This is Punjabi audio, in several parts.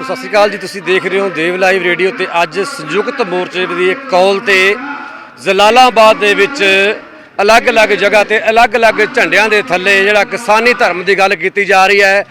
ਸੋ ਸਤਿ ਸ਼੍ਰੀ ਅਕਾਲ ਜੀ, ਤੁਸੀਂ ਦੇਖ ਰਹੇ ਹੋ ਦੇਵ ਲਾਈਵ ਰੇਡੀਓ ਤੇ ਅੱਜ ਸੰਯੁਕਤ ਮੋਰਚੇ ਦੀ ਇੱਕ ਕਾਲ ਤੇ ਜਲਾਲਾਬਾਦ ਦੇ ਵਿੱਚ ਅਲੱਗ-ਅਲੱਗ ਜਗ੍ਹਾ ਤੇ ਅਲੱਗ-ਅਲੱਗ ਝੰਡਿਆਂ ਦੇ ਥੱਲੇ ਜਿਹੜਾ ਕਿਸਾਨੀ ਧਰਮ ਦੀ ਗੱਲ ਕੀਤੀ ਜਾ ਰਹੀ ਹੈ।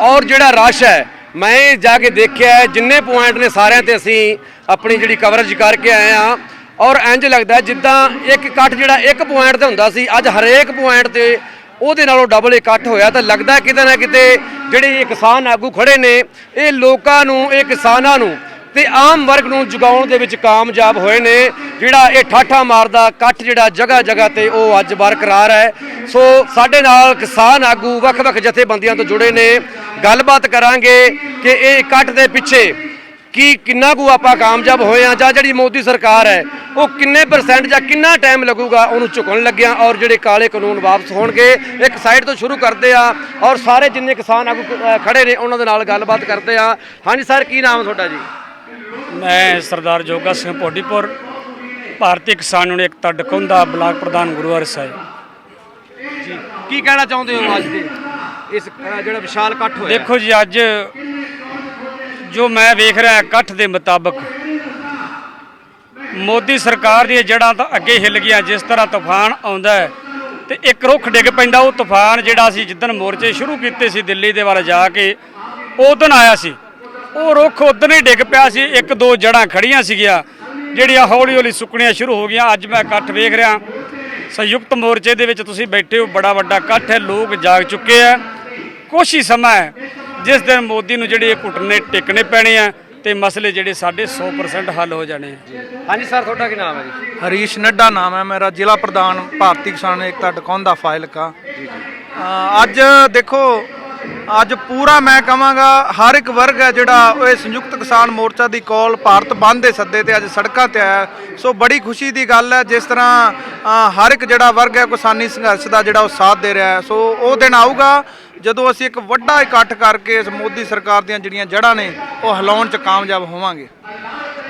ਔਰ ਜਿਹੜਾ ਰਸ਼ ਹੈ, ਮੈਂ ਜਾ ਕੇ ਦੇਖਿਆ ਜਿੰਨੇ ਪੁਆਇੰਟ ਨੇ ਸਾਰਿਆਂ ਤੇ ਅਸੀਂ ਆਪਣੀ ਜਿਹੜੀ ਕਵਰੇਜ ਕਰਕੇ ਆਏ ਹਾਂ। ਔਰ ਇੰਜ ਲੱਗਦਾ ਜਿੱਦਾਂ ਇੱਕ ਇਕੱਠ ਜਿਹੜਾ ਇੱਕ ਪੁਆਇੰਟ ਤੇ ਹੁੰਦਾ ਸੀ, ਅੱਜ ਹਰੇਕ ਪੁਆਇੰਟ ਤੇ ਉਹਦੇ ਨਾਲੋਂ ਡਬਲ ਇਕੱਠ ਹੋਇਆ। ਤਾਂ ਲੱਗਦਾ ਕਿਤੇ ਨਾ ਕਿਤੇ ਜਿਹੜੇ ਇਹ ਕਿਸਾਨ ਆਗੂ ਖੜੇ ਨੇ, ਇਹ ਲੋਕਾਂ ਨੂੰ, ਇਹ ਕਿਸਾਨਾਂ ਨੂੰ ਤੇ ਆਮ ਵਰਗ ਨੂੰ ਜਗਾਉਣ ਦੇ ਵਿੱਚ ਕਾਮਯਾਬ ਹੋਏ ਨੇ। ਜਿਹੜਾ ਇਹ ਠਾਠਾ ਮਾਰਦਾ ਇਕੱਠ ਜਿਹੜਾ ਜਗ੍ਹਾ ਜਗ੍ਹਾ ਤੇ ਉਹ ਅੱਜ ਬਰਕਰਾਰ ਹੈ। ਸੋ ਸਾਡੇ ਨਾਲ ਕਿਸਾਨ ਆਗੂ ਵੱਖ-ਵੱਖ ਜਥੇਬੰਦੀਆਂ ਤੋਂ ਜੁੜੇ ਨੇ, ਗੱਲਬਾਤ ਕਰਾਂਗੇ ਕਿ ਇਹ ਇਕੱਠ ਦੇ ਪਿੱਛੇ ਕਿੰਨਾ ਕੁ ਆਪਾਂ ਕਾਮਯਾਬ ਹੋਏ ਆ, ਜਾਂ ਜਿਹੜੀ ਮੋਦੀ ਸਰਕਾਰ ਹੈ ਉਹ ਕਿੰਨੇ % ਜਾਂ ਕਿੰਨਾ ਟਾਈਮ ਲੱਗੂਗਾ ਉਹਨੂੰ ਝੁਕਣ ਲੱਗਿਆ, ਔਰ ਜਿਹੜੇ ਕਾਲੇ ਕਾਨੂੰਨ ਵਾਪਸ ਹੋਣਗੇ। ਇੱਕ ਸਾਈਡ ਤੋਂ ਸ਼ੁਰੂ ਕਰਦੇ ਆ ਔਰ ਸਾਰੇ ਜਿੰਨੇ ਕਿਸਾਨ ਆਗੂ ਖੜੇ ਨੇ ਉਹਨਾਂ ਦੇ ਨਾਲ ਗੱਲਬਾਤ ਕਰਦੇ ਆ। ਹਾਂਜੀ ਸਰ, ਕੀ ਨਾਮ ਤੁਹਾਡਾ ਜੀ? मैं सरदार जोगा सिंह पोडीपुर भारतीय किसान यूनियन एकता डकुंदा ब्लाक प्रधान गुरुवार साहिब जी। की कहना चाहते हो आज दे इस ਜਿਹੜਾ ਵਿਸ਼ਾਲ ਇਕੱਠ ਹੋਇਆ? देखो जी, अज जो मैं वेख रहा इकट्ठ के मुताबिक मोदी सरकार दी जड़ां तां अगे हिल गई। जिस तरह तूफान आउंदा है ते एक रुख डिग पैंदा, वो तूफान जिहड़ा असीं जिद्दन मोर्चे शुरू कीते सी दिल्ली दे वाल जाके उदन आया सी, वो रुख उदन ही डिग पिया सी। एक दो जड़ां खड़ियां सीगियां ਜਿਹੜੀਆਂ हौली हौली सुकणियां शुरू हो गईयां। अज मैं इकट्ठ वेख रहा संयुक्त मोर्चे दे विच तुसीं बैठे हो, बड़ा वड्डा इकट्ठ है, लोग जाग चुके हैं। कुछ ही समा है जिस दिन मोदी नूं जिहड़े घुटने टेकने पैणे आ ते मसले जिहड़े साडे 100% हल हो जाने। हाँ जी सर, ਤੁਹਾਡਾ ਕੀ ਨਾਮ है जी? हरीश नड्डा नाम है मेरा, जिला प्रधान भारतीय किसान एकता डकौंदा फाइल का। अज देखो, ਅੱਜ ਪੂਰਾ ਮੈਂ ਕਹਾਂਗਾ ਹਰ ਇੱਕ ਵਰਗ ਹੈ ਜਿਹੜਾ ਇਹ ਸੰਯੁਕਤ ਕਿਸਾਨ ਮੋਰਚਾ ਦੀ ਕਾਲ ਭਾਰਤ ਬੰਦ ਦੇ ਸੱਦੇ ਤੇ ਅੱਜ ਸੜਕਾਂ ਤੇ ਆਇਆ। ਸੋ ਬੜੀ ਖੁਸ਼ੀ ਦੀ ਗੱਲ ਹੈ, ਜਿਸ ਤਰ੍ਹਾਂ ਹਰ ਇੱਕ ਜਿਹੜਾ ਵਰਗ ਹੈ ਕਿਸਾਨੀ ਸੰਘਰਸ਼ ਦਾ ਜਿਹੜਾ ਉਹ ਸਾਥ ਦੇ ਰਿਹਾ ਹੈ। ਸੋ ਉਹ ਦਿਨ ਆਊਗਾ ਜਦੋਂ ਅਸੀਂ ਇੱਕ ਵੱਡਾ ਇਕੱਠ ਕਰਕੇ ਇਸ ਮੋਦੀ ਸਰਕਾਰ ਦੀਆਂ ਜਿਹੜੀਆਂ ਜੜ੍ਹਾਂ ਨੇ ਉਹ ਹਿਲਾਉਣ 'ਚ ਕਾਮਯਾਬ ਹੋਵਾਂਗੇ।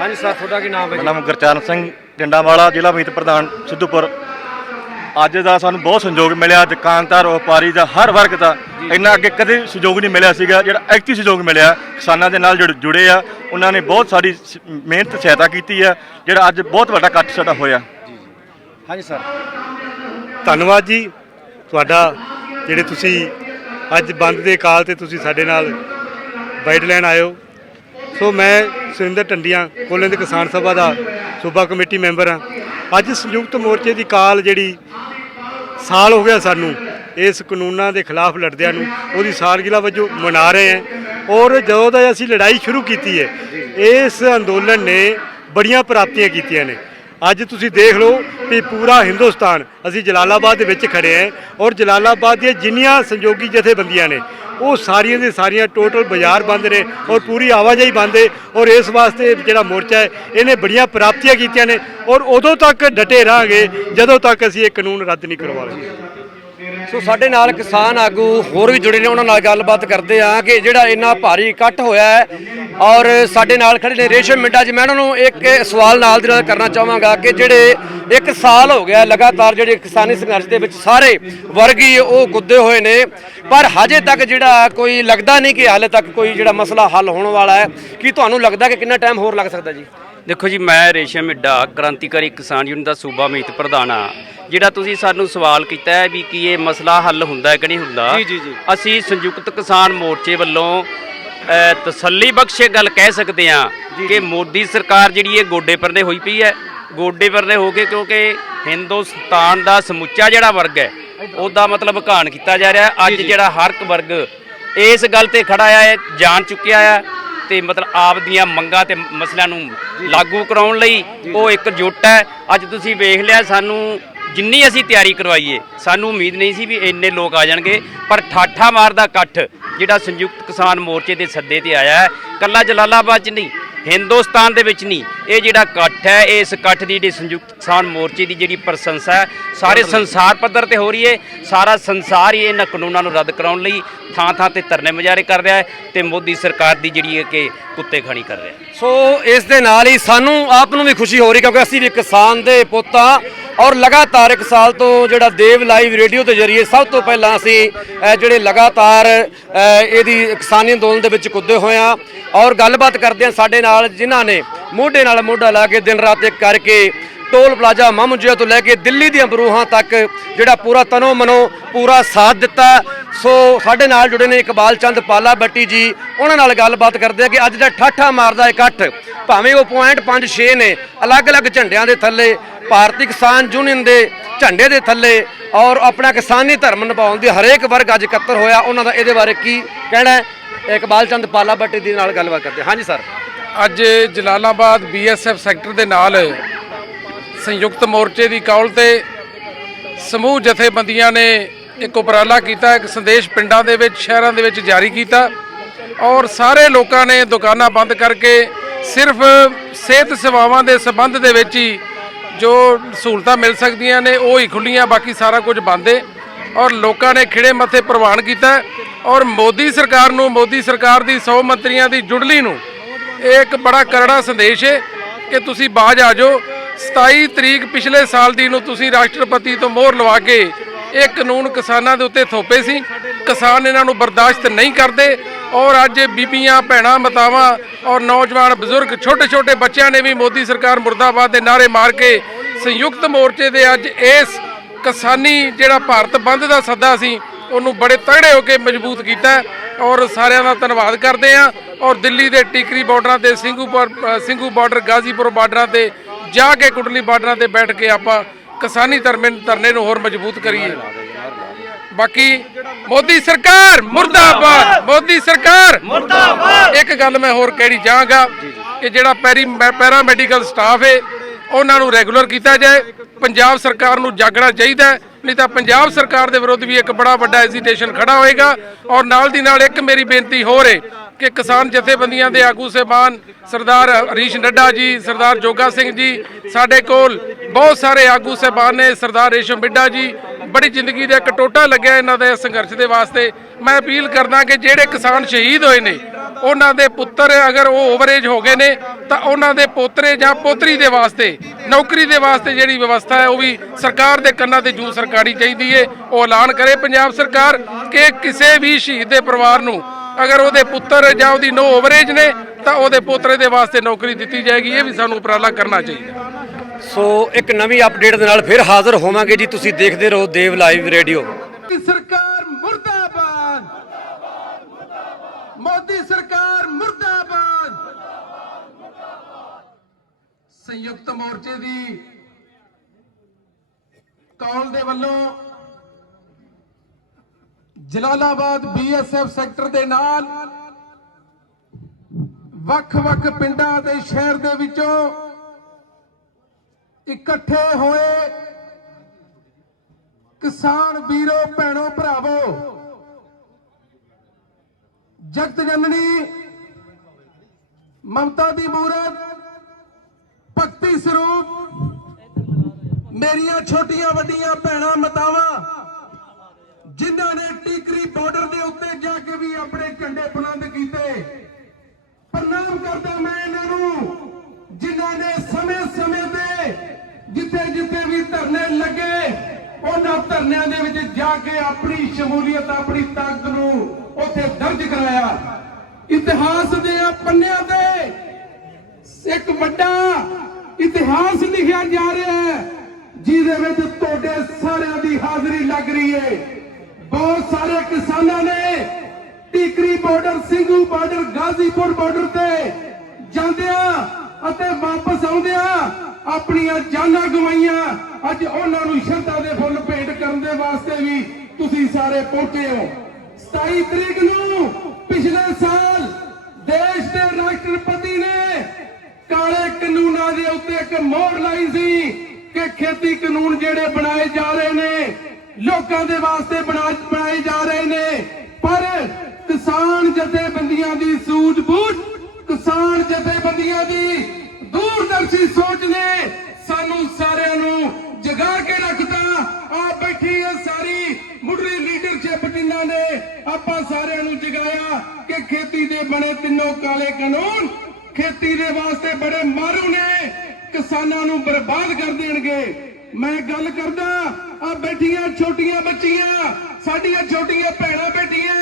ਹਾਂਜੀ ਸਰ, ਤੁਹਾਡਾ ਕੀ ਨਾਮ ਹੈ? ਮੇਰਾ ਨਾਮ ਗੁਰਚਰਨ ਸਿੰਘ ਟਿੰਡਾਵਾਲਾ, ਜ਼ਿਲ੍ਹਾ ਮੀਤ ਪ੍ਰਧਾਨ ਸਿੱਧੂਪੁਰ। ਅੱਜ ਦਾ ਸਾਨੂੰ ਬਹੁਤ ਸੰਯੋਗ ਮਿਲਿਆ, ਦੁਕਾਨਦਾਰ ਵਪਾਰੀ ਦਾ ਹਰ ਵਰਗ ਦਾ ਇੰਨਾ ਅੱਗੇ ਕਦੇ ਸਹਿਯੋਗ ਨਹੀਂ ਮਿਲਿਆ ਸੀਗਾ। ਜਿਹੜਾ ਐਕਟਿਵ ਸਹਿਯੋਗ ਮਿਲਿਆ ਕਿਸਾਨਾਂ ਦੇ ਨਾਲ ਜਿਹੜੇ ਜੁੜੇ ਆ, ਉਹਨਾਂ ਨੇ ਬਹੁਤ ਸਾਡੀ ਮਿਹਨਤ ਸਹਾਇਤਾ ਕੀਤੀ ਹੈ, ਜਿਹੜਾ ਅੱਜ ਬਹੁਤ ਵੱਡਾ ਇਕੱਠ ਸਾਡਾ ਹੋਇਆ। ਹਾਂਜੀ ਸਰ, ਧੰਨਵਾਦ ਜੀ ਤੁਹਾਡਾ, ਜਿਹੜੇ ਤੁਸੀਂ ਅੱਜ ਬੰਦ ਦੇ ਕਾਲ ਤੇ ਤੁਸੀਂ ਸਾਡੇ ਨਾਲ ਬਾਈਟ ਲੈਣ ਆਏ ਹੋ। ਸੋ ਮੈਂ ਸੁਰਿੰਦਰ ਟੰਡੀਆਂ ਕੋਲੇ ਦੇ ਕਿਸਾਨ ਸਭਾ ਦਾ ਸੂਬਾ ਕਮੇਟੀ ਮੈਂਬਰ ਹਾਂ। ਅੱਜ ਸੰਯੁਕਤ ਮੋਰਚੇ ਦੀ ਕਾਲ ਜਿਹੜੀ ਸਾਲ ਹੋ ਗਿਆ ਸਾਨੂੰ ਇਸ ਕਾਨੂੰਨਾਂ ਦੇ ਖਿਲਾਫ ਲੜਦਿਆਂ ਨੂੰ, ਉਹਦੀ ਸਾਲਗਿਰਾ ਵਜੋਂ ਮਨਾ ਰਹੇ ਹਾਂ। ਔਰ ਜਦੋਂ ਦਾ ਅਸੀਂ ਲੜਾਈ ਸ਼ੁਰੂ ਕੀਤੀ ਹੈ, ਇਸ ਅੰਦੋਲਨ ਨੇ ਬੜੀਆਂ ਪ੍ਰਾਪਤੀਆਂ ਕੀਤੀਆਂ ਨੇ। ਅੱਜ ਤੁਸੀਂ ਦੇਖ ਲਓ ਕਿ ਪੂਰਾ ਹਿੰਦੁਸਤਾਨ, ਅਸੀਂ ਜਲਾਲਾਬਾਦ ਦੇ ਵਿੱਚ ਖੜੇ ਹਾਂ, ਔਰ ਜਲਾਲਾਬਾਦ ਦੀਆਂ ਜਿੰਨੀਆਂ ਸੰਯੋਗੀ ਜਥੇਬੰਦੀਆਂ ਨੇ ਉਹ ਸਾਰੀਆਂ ਦੇ ਸਾਰੀਆਂ ਟੋਟਲ ਬਾਜ਼ਾਰ ਬੰਦ ਨੇ ਔਰ ਪੂਰੀ ਆਵਾਜਾਈ ਬੰਦ ਹੈ। ਔਰ ਇਸ ਵਾਸਤੇ ਜਿਹੜਾ ਮੋਰਚਾ ਹੈ ਇਹਨੇ ਬੜੀਆਂ ਪ੍ਰਾਪਤੀਆਂ ਕੀਤੀਆਂ ਨੇ, ਔਰ ਉਦੋਂ ਤੱਕ ਡਟੇ ਰਹਾਂਗੇ ਜਦੋਂ ਤੱਕ ਅਸੀਂ ਇਹ ਕਾਨੂੰਨ ਰੱਦ ਨਹੀਂ ਕਰਵਾ ਲਵਾਂਗੇ। ਸੋ ਸਾਡੇ ਨਾਲ ਕਿਸਾਨ ਆਗੂ ਹੋਰ ਵੀ ਜੁੜੇ ਨੇ, ਉਹਨਾਂ ਨਾਲ ਗੱਲਬਾਤ ਕਰਦੇ ਆ ਕਿ ਜਿਹੜਾ ਇੰਨਾ ਭਾਰੀ ਇਕੱਠ ਹੋਇਆ ਹੈ। ਔਰ ਸਾਡੇ ਨਾਲ ਖੜੇ ਨੇ ਰੇਸ਼ਮ ਮਿੰਟਾ ਜੀ। ਮੈਂ ਉਹਨਾਂ ਨੂੰ ਇੱਕ ਸਵਾਲ ਨਾਲ ਦੀ ਨਾਲ ਕਰਨਾ ਚਾਹਾਂਗਾ ਕਿ ਜਿਹੜੇ 1 ਸਾਲ ਹੋ ਗਿਆ ਲਗਾਤਾਰ ਜਿਹੜੇ ਕਿਸਾਨੀ ਸੰਘਰਸ਼ ਦੇ ਵਿੱਚ ਸਾਰੇ ਵਰਗ ਹੀ ਉਹ ਕੁੱਦੇ ਹੋਏ ਨੇ, ਪਰ ਹਜੇ ਤੱਕ ਜਿਹੜਾ ਕੋਈ ਲੱਗਦਾ ਨਹੀਂ ਕਿ ਹਾਲੇ ਤੱਕ ਕੋਈ ਜਿਹੜਾ ਮਸਲਾ ਹੱਲ ਹੋਣ ਵਾਲਾ ਹੈ। ਕੀ ਤੁਹਾਨੂੰ ਲੱਗਦਾ ਕਿ ਕਿੰਨਾ ਟਾਈਮ ਹੋਰ ਲੱਗ ਸਕਦਾ ਜੀ? देखो जी, मैं रेशम मिड्डा क्रांतिकारी किसान यूनियन का सूबा मीत प्रधान हाँ। ਜਿਹੜਾ ਤੁਸੀਂ ਸਾਨੂੰ ਸਵਾਲ ਕੀਤਾ ਹੈ ਵੀ ਕੀ ਇਹ ਮਸਲਾ ਹੱਲ ਹੁੰਦਾ ਹੈ ਕਿ ਨਹੀਂ ਹੁੰਦਾ, ਅਸੀਂ ਸੰਯੁਕਤ ਕਿਸਾਨ ਮੋਰਚੇ ਵੱਲੋਂ ਤਸੱਲੀ ਬਖਸ਼ ਗੱਲ ਕਹਿ ਸਕਦੇ ਹਾਂ ਕਿ ਮੋਦੀ ਸਰਕਾਰ ਜਿਹੜੀ ਇਹ ਗੋਡੇ ਪਰਨੇ ਹੋਈ ਪਈ ਹੈ। ਗੋਡੇ ਪਰਨੇ ਹੋ ਕੇ, ਕਿਉਂਕਿ ਹਿੰਦੁਸਤਾਨ ਦਾ ਸਮੁੱਚਾ ਜਿਹੜਾ ਵਰਗ ਹੈ ਉਹਦਾ ਮਤਲਬ ਘਾਣ ਕੀਤਾ ਜਾ ਰਿਹਾ। ਅੱਜ ਜਿਹੜਾ ਹਰ ਇੱਕ ਵਰਗ ਇਸ ਗੱਲ ਤੇ ਖੜਾ ਹੈ, ਜਾਣ ਚੁੱਕਿਆ ਹੈ ਤੇ ਮਤਲਬ ਆਪ ਦੀਆਂ ਮੰਗਾਂ ਤੇ ਮਸਲਿਆਂ ਨੂੰ ਲਾਗੂ ਕਰਾਉਣ ਲਈ ਉਹ ਇਕਜੁੱਟ ਹੈ। ਅੱਜ ਤੁਸੀਂ ਵੇਖ ਲਿਆ, ਸਾਨੂੰ ਜਿੰਨੀ ਅਸੀਂ ਤਿਆਰੀ ਕਰਵਾਈਏ ਸਾਨੂੰ ਉਮੀਦ ਨਹੀਂ ਸੀ ਵੀ ਇੰਨੇ ਲੋਕ ਆ ਜਾਣਗੇ, ਪਰ ਠਾਠਾ ਮਾਰਦਾ ਇਕੱਠ ਜਿਹੜਾ ਸੰਯੁਕਤ ਕਿਸਾਨ ਮੋਰਚੇ ਦੇ ਸੱਦੇ ਤੇ ਆਇਆ ਹੈ, ਕੱਲਾ ਜਲਾਲਾਬਾਦ 'ਚ ਨਹੀਂ, ਹਿੰਦੁਸਤਾਨ ਦੇ ਵਿੱਚ ਨਹੀਂ, ਇਹ ਜਿਹੜਾ ਇਕੱਠ ਹੈ, ਇਸ ਇਕੱਠ ਦੀ ਜਿਹੜੀ ਸੰਯੁਕਤ ਕਿਸਾਨ ਮੋਰਚੇ ਦੀ ਜਿਹੜੀ ਪ੍ਰਸ਼ੰਸਾ ਹੈ ਸਾਰੇ ਸੰਸਾਰ ਪੱਧਰ ਤੇ ਹੋ ਰਹੀ ਹੈ। ਸਾਰਾ ਸੰਸਾਰ ਹੀ ਇਹਨਾਂ ਕਾਨੂੰਨਾਂ ਨੂੰ ਰੱਦ ਕਰਾਉਣ ਲਈ ਥਾਂ ਥਾਂ ਤੇ ਧਰਨੇ ਮੁਜ਼ਾਹਰੇ ਕਰ ਰਿਹਾ ਹੈ ਤੇ ਮੋਦੀ ਸਰਕਾਰ ਦੀ ਜਿਹੜੀ ਹੈ ਕਿ ਕੁੱਤੇ ਖਾਣੀ ਕਰ ਰਿਹਾ। ਸੋ ਇਸ ਦੇ ਨਾਲ ਹੀ ਸਾਨੂੰ ਆਪ ਨੂੰ ਵੀ ਖੁਸ਼ੀ ਹੋ ਰਹੀ, ਕਿਉਂਕਿ ਅਸੀਂ ਵੀ ਕਿਸਾਨ ਦੇ ਪੁੱਤ ਹਾਂ ਔਰ ਲਗਾਤਾਰ 1 ਸਾਲ ਤੋਂ ਜਿਹੜਾ ਦੇਵ ਲਾਈਵ ਰੇਡੀਓ ਦੇ ਜ਼ਰੀਏ ਸਭ ਤੋਂ ਪਹਿਲਾਂ ਅਸੀਂ ਜਿਹੜੇ ਲਗਾਤਾਰ ਇਹਦੀ ਕਿਸਾਨੀ ਅੰਦੋਲਨ ਦੇ ਵਿੱਚ ਕੁੱਦੇ ਹੋਏ ਹਾਂ ਔਰ ਗੱਲਬਾਤ ਕਰਦੇ ਹਾਂ ਸਾਡੇ ਨਾਲ ਜਿਨ੍ਹਾਂ ਨੇ ਮੋਢੇ ਨਾਲ ਮੋਢਾ ਲਾ ਕੇ ਦਿਨ ਰਾਤ ਇੱਕ ਕਰਕੇ ਟੋਲ ਪਲਾਜ਼ਾ ਮਾਮੂਜੀਆ ਤੋਂ ਲੈ ਕੇ ਦਿੱਲੀ ਦੀਆਂ ਬਰੂਹਾਂ ਤੱਕ ਜਿਹੜਾ ਪੂਰਾ ਤਨੋ ਮਨੋ ਪੂਰਾ ਸਾਥ ਦਿੱਤਾ। ਸੋ ਸਾਡੇ ਨਾਲ ਜੁੜੇ ਨੇ ਇਕਬਾਲ ਚੰਦ ਪਾਲਾ ਬੱਟੀ ਜੀ, ਉਹਨਾਂ ਨਾਲ ਗੱਲਬਾਤ ਕਰਦੇ ਆ ਕਿ ਅੱਜ ਦਾ ਠਾਠਾ ਮਾਰਦਾ ਇਕੱਠ ਭਾਵੇਂ ਉਹ 0.56 ਨੇ ਅਲੱਗ-ਅਲੱਗ ਝੰਡਿਆਂ ਦੇ ਥੱਲੇ ਭਾਰਤੀ ਕਿਸਾਨ ਯੂਨੀਅਨ ਦੇ ਝੰਡੇ ਦੇ ਥੱਲੇ ਔਰ ਆਪਣਾ ਕਿਸਾਨੀ ਧਰਮ ਨਿਭਾਉਣ ਦੀ ਹਰੇਕ ਵਰਗ ਅੱਜ ਇਕੱਤਰ ਹੋਇਆ, ਉਹਨਾਂ ਦਾ ਇਹਦੇ ਬਾਰੇ ਕੀ ਕਹਿਣਾ ਹੈ? ਇਕਬਾਲ ਚੰਦ ਪਾਲਾ ਬੱਟੀ ਦੇ ਨਾਲ ਗੱਲਬਾਤ ਕਰਦੇ। ਹਾਂਜੀ ਸਰ, ਅੱਜ ਜਲਾਲਾਬਾਦ BSF ਸੈਕਟਰ ਦੇ ਨਾਲ ਸੰਯੁਕਤ ਮੋਰਚੇ ਦੀ ਕਾਲ ਤੇ ਸਮੂਹ ਜਥੇਬੰਦੀਆਂ ਨੇ ਇੱਕ ਉਪਰਾਲਾ ਕੀਤਾ, ਇੱਕ ਸੰਦੇਸ਼ ਪਿੰਡਾਂ ਦੇ ਵਿੱਚ ਸ਼ਹਿਰਾਂ ਦੇ ਵਿੱਚ ਜਾਰੀ ਕੀਤਾ ਔਰ ਸਾਰੇ ਲੋਕਾਂ ਨੇ ਦੁਕਾਨਾਂ ਬੰਦ ਕਰਕੇ ਸਿਰਫ ਸਿਹਤ ਸੇਵਾਵਾਂ ਦੇ ਸੰਬੰਧ ਦੇ ਵਿੱਚ ਹੀ ਜੋ ਸਹੂਲਤਾਂ ਮਿਲ ਸਕਦੀਆਂ ਨੇ ਉਹ ਹੀ ਖੁੱਲੀਆਂ, ਬਾਕੀ ਸਾਰਾ ਕੁਝ ਬੰਦ ਹੈ ਔਰ ਲੋਕਾਂ ਨੇ ਖਿੜੇ ਮੱਥੇ ਪ੍ਰਵਾਨ ਕੀਤਾ ਔਰ ਮੋਦੀ ਸਰਕਾਰ ਨੂੰ, ਮੋਦੀ ਸਰਕਾਰ ਦੀ 100 ਮੰਤਰੀਆਂ ਦੀ ਜੁੜਲੀ ਨੂੰ ਇਹ ਇੱਕ ਬੜਾ ਕਰੜਾ ਸੰਦੇਸ਼ ਹੈ ਕਿ ਤੁਸੀਂ ਬਾਜ ਆ ਜਾਓ। 27 ਤਰੀਕ ਪਿਛਲੇ ਸਾਲ ਦੀ ਨੂੰ ਤੁਸੀਂ ਰਾਸ਼ਟਰਪਤੀ ਤੋਂ ਮੋਹਰ ਲਵਾ ਕੇ ਇਹ ਕਾਨੂੰਨ ਕਿਸਾਨਾਂ ਦੇ ਉੱਤੇ ਥੋਪੇ ਸੀ, ਕਿਸਾਨ ਇਹਨਾਂ ਨੂੰ ਬਰਦਾਸ਼ਤ ਨਹੀਂ ਕਰਦੇ ਔਰ ਅੱਜ ਬੀਬੀਆਂ ਭੈਣਾਂ ਮਾਤਾਵਾਂ ਔਰ ਨੌਜਵਾਨ ਬਜ਼ੁਰਗ ਛੋਟੇ ਛੋਟੇ ਬੱਚਿਆਂ ਨੇ ਵੀ ਮੋਦੀ ਸਰਕਾਰ ਮੁਰਦਾਬਾਦ ਦੇ ਨਾਅਰੇ ਮਾਰ ਕੇ ਸੰਯੁਕਤ ਮੋਰਚੇ ਦੇ ਅੱਜ ਇਸ ਕਿਸਾਨੀ ਜਿਹੜਾ ਭਾਰਤ ਬੰਦ ਦਾ ਸੱਦਾ ਸੀ ਉਹਨੂੰ ਬੜੇ ਤਗੜੇ ਹੋ ਕੇ ਮਜ਼ਬੂਤ ਕੀਤਾ ਔਰ ਸਾਰਿਆਂ ਦਾ ਧੰਨਵਾਦ ਕਰਦੇ ਹਾਂ ਔਰ ਦਿੱਲੀ ਦੇ ਟਿਕਰੀ ਬਾਰਡਰਾਂ ਤੇ ਸਿੰਘੂ ਬਾਰਡਰ ਗਾਜ਼ੀਪੁਰ ਬਾਰਡਰਾਂ ਤੇ ਜਾ ਕੇ ਕੁਟਲੀ ਬਾਰਡਰਾਂ ਤੇ ਬੈਠ ਕੇ ਆਪਾਂ ਕਿਸਾਨੀ ਧਰਨੇ ਨੂੰ ਹੋਰ ਮਜ਼ਬੂਤ ਕਰੀਏ। ਬਾਕੀ ਮੋਦੀ ਸਰਕਾਰ ਮੁਰਦਾਬਾਦ, ਮੋਦੀ ਸਰਕਾਰ ਮੁਰਦਾਬਾਦ। ਇੱਕ ਗੱਲ ਮੈਂ ਹੋਰ ਕਹਿਣੀ ਚਾਹਾਂਗਾ ਕਿ ਜਿਹੜਾ ਪੈਰਾ ਮੈਡੀਕਲ ਸਟਾਫ ਹੈ ਉਹਨਾਂ ਨੂੰ ਰੈਗੂਲਰ ਕੀਤਾ ਜਾਏ। ਪੰਜਾਬ ਸਰਕਾਰ ਨੂੰ ਜਾਗਣਾ ਚਾਹੀਦਾ ਹੈ, ਨਹੀਂ ਤਾਂ ਪੰਜਾਬ ਸਰਕਾਰ ਦੇ ਵਿਰੁੱਧ ਵੀ ਇੱਕ ਬੜਾ ਵੱਡਾ ਐਜੀਟੇਸ਼ਨ ਖੜਾ ਹੋਏਗਾ। ਔਰ ਨਾਲ ਦੀ ਨਾਲ ਇੱਕ ਮੇਰੀ ਬੇਨਤੀ ਹੋਰ ਹੈ ਕਿ ਕਿਸਾਨ ਜਥੇਬੰਦੀਆਂ ਦੇ ਆਗੂ ਸਾਹਿਬਾਨ ਸਰਦਾਰ ਹਰੀਸ਼ ਨੱਡਾ ਜੀ, ਸਰਦਾਰ ਜੋਗਾ ਸਿੰਘ ਜੀ, ਸਾਡੇ ਕੋਲ ਬਹੁਤ ਸਾਰੇ ਆਗੂ ਸਾਹਿਬਾਨ ਨੇ, ਸਰਦਾਰ ਰੇਸ਼ਮ ਬਿੱਡਾ ਜੀ, ਬੜੀ ਜ਼ਿੰਦਗੀ ਦਾ ਇੱਕ ਟੋਟਾ ਲੱਗਿਆ ਇਹਨਾਂ ਦੇ ਸੰਘਰਸ਼ ਦੇ ਵਾਸਤੇ। ਮੈਂ ਅਪੀਲ ਕਰਦਾ ਕਿ ਜਿਹੜੇ ਕਿਸਾਨ ਸ਼ਹੀਦ ਹੋਏ ਨੇ ਉਹਨਾਂ ਦੇ ਪੁੱਤਰ ਅਗਰ ਉਹ ਓਵਰਏਜ ਹੋ ਗਏ ਨੇ ਤਾਂ ਉਹਨਾਂ ਦੇ ਪੋਤਰੇ ਜਾਂ ਪੋਤਰੀ ਦੇ ਵਾਸਤੇ ਨੌਕਰੀ ਦੇ ਵਾਸਤੇ ਜਿਹੜੀ ਵਿਵਸਥਾ ਹੈ ਉਹ ਵੀ ਸਰਕਾਰ ਦੇ ਕੰਨਾਂ ਤੇ ਜੂ ਸਰਕਾਰੀ ਚਾਹੀਦੀ ਹੈ। ਉਹ ਐਲਾਨ ਕਰੇ ਪੰਜਾਬ ਸਰਕਾਰ ਕਿ ਕਿਸੇ ਵੀ ਸ਼ਹੀਦ ਦੇ ਪਰਿਵਾਰ ਨੂੰ ਅਗਰ ਉਹਦੇ ਪੁੱਤਰ ਜਾਂ ਉਹਦੀ ਨੋ ਓਵਰਏਜ ਨੇ ਤਾਂ ਉਹਦੇ ਪੋਤਰੇ ਦੇ ਵਾਸਤੇ ਨੌਕਰੀ ਦਿੱਤੀ ਜਾਏਗੀ। ਇਹ ਵੀ ਸਾਨੂੰ ਉਪਰਾਲਾ ਕਰਨਾ ਚਾਹੀਦਾ। ਸੋ ਇੱਕ ਨਵੀਂ ਅਪਡੇਟ ਦੇ ਨਾਲ ਫਿਰ ਹਾਜ਼ਰ ਹੋਵਾਂਗੇ ਜੀ। ਤੁਸੀਂ ਦੇਖਦੇ ਰਹੋ ਦੇਵ ਲਾਈਵ ਰੇਡੀਓ। ਸਰਕਾਰ ਮੁਰਦਾਬਾਦ, ਮੋਦੀ ਸਰਕਾਰ ਮੁਰਦਾਬਾਦ। ਸੰਯੁਕਤ ਮੋਰਚੇ ਦੀ ਕਾਲ ਦੇ ਵੱਲੋਂ ਜਲਾਲਾਬਾਦ BSF ਸੈਕਟਰ ਦੇ ਨਾਲ ਵੱਖ-ਵੱਖ ਪਿੰਡਾਂ ਤੇ ਸ਼ਹਿਰ ਦੇ ਵਿੱਚੋਂ ਇਕੱਠੇ ਹੋਏ ਕਿਸਾਨ ਵੀਰੋ ਭੈਣੋ ਭਰਾਵੋ, ਜਗਤ ਜਨਨੀ ਮਮਤਾ ਦੀ ਮੂਰਤ, ਭਗਤੀ ਸਰੂਪ ਮੇਰੀਆਂ ਛੋਟੀਆਂ ਵੱਡੀਆਂ ਭੈਣਾਂ ਮਾਤਾਵਾਂ ਜਿਨ੍ਹਾਂ ਨੇ ਟਿਕਰੀ ਬਾਰਡਰ ਦੇ ਉੱਤੇ ਜਾ ਕੇ ਵੀ ਆਪਣੇ ਝੰਡੇ ਬੁਲੰਦ ਕੀਤੇ, ਪ੍ਰਣਾਮ ਕਰਦਾ ਮੈਂ ਇਹਨਾਂ ਨੂੰ ਜਿਨ੍ਹਾਂ ਨੇ ਸਮੇਂ-ਸਮੇਂ ਤੇ ਜਿੱਥੇ ਵੀ ਧਰਨੇ ਲੱਗੇ ਉਹਨਾਂ ਧਰਨਿਆਂ ਦੇ ਵਿੱਚ ਜਾ ਕੇ ਆਪਣੀ ਸ਼ਮੂਲੀਅਤ, ਆਪਣੀ ਤਾਕਤ ਨੂੰ ਉੱਥੇ ਦਰਜ ਕਰਾਇਆ। ਇਤਿਹਾਸ ਦੇ ਪੰਨਿਆਂ ਤੇ ਇੱਕ ਵੱਡਾ ਇਤਿਹਾਸ ਲਿਖਿਆ ਜਾ ਰਿਹਾ ਹੈ ਜਿਹਦੇ ਵਿੱਚ ਤੁਹਾਡੇ ਸਾਰਿਆਂ ਦੀ ਹਾਜ਼ਰੀ ਲੱਗ ਰਹੀ ਹੈ। ਬਹੁਤ ਸਾਰੇ ਕਿਸਾਨਾਂ ਨੇ Tikri border, Singhu border, Ghazipur border ਤੇ ਜਾਂਦਿਆਂ ਅਤੇ ਵਾਪਸ ਆਉਂਦਿਆਂ ਆਪਣੀਆਂ ਜਾਨਾਂ ਗਵਾਈਆਂ। ਅੱਜ ਉਹਨਾਂ ਨੂੰ ਸ਼ਰਧਾ ਦੇ ਫੁੱਲ ਭੇਟ ਕਰਨ ਦੇ ਵਾਸਤੇ ਵੀ ਤੁਸੀਂ ਸਾਰੇ ਪਹੁੰਚੇ ਹੋ। 27 ਤਰੀਕ ਨੂੰ ਪਿਛਲੇ ਸਾਲ ਦੇਸ਼ ਦੇ ਰਾਸ਼ਟਰਪਤੀ ਨੇ ਕਾਲੇ ਕਾਨੂੰਨਾਂ ਦੇ ਉੱਤੇ ਇੱਕ ਮੋਹਰ ਲਾਈ ਸੀ ਕਿ ਖੇਤੀ ਕਾਨੂੰਨ ਜਿਹੜੇ ਬਣਾਏ ਜਾ ਰਹੇ ਨੇ ਲੋਕਾਂ ਦੇ ਵਾਸਤੇ ਬਣਾਏ ਜਾ ਰਹੇ ਨੇ, ਪਰ ਕਿਸਾਨ ਜਥੇਬੰਦੀਆਂ ਦੀ ਸੂਝ-ਬੂਝ, ਕਿਸਾਨ ਜਥੇਬੰਦੀਆਂ ਦੀ ਦੂਰਦਰਸ਼ੀ ਸੋਚ ਨੇ ਸਾਨੂੰ ਸਾਰਿਆਂ ਨੂੰ ਜਗਾ ਕੇ ਰੱਖਦਾ। ਆ ਬੈਠੀ ਹੈ ਸਾਰੀ ਮੁੱਢਲੀ ਲੀਡਰਸ਼ਿਪ ਜਿਨ੍ਹਾਂ ਨੇ ਆਪਾਂ ਸਾਰਿਆਂ ਨੂੰ ਜਗਾਇਆ ਕਿ ਖੇਤੀ ਦੇ ਬਣੇ ਤਿੰਨੋਂ ਕਾਲੇ ਕਾਨੂੰਨ ਖੇਤੀ ਦੇ ਵਾਸਤੇ ਬੜੇ ਮਾਰੂ ਨੇ, ਕਿਸਾਨਾਂ ਨੂੰ ਬਰਬਾਦ ਕਰ ਦੇਣਗੇ। ਮੈਂ ਗੱਲ ਕਰਦਾ ਆ ਬੈਠੀਆਂ ਛੋਟੀਆਂ ਬੱਚੀਆਂ, ਸਾਡੀਆਂ ਛੋਟੀਆਂ ਭੈਣਾਂ ਬੈਠੀਆਂ,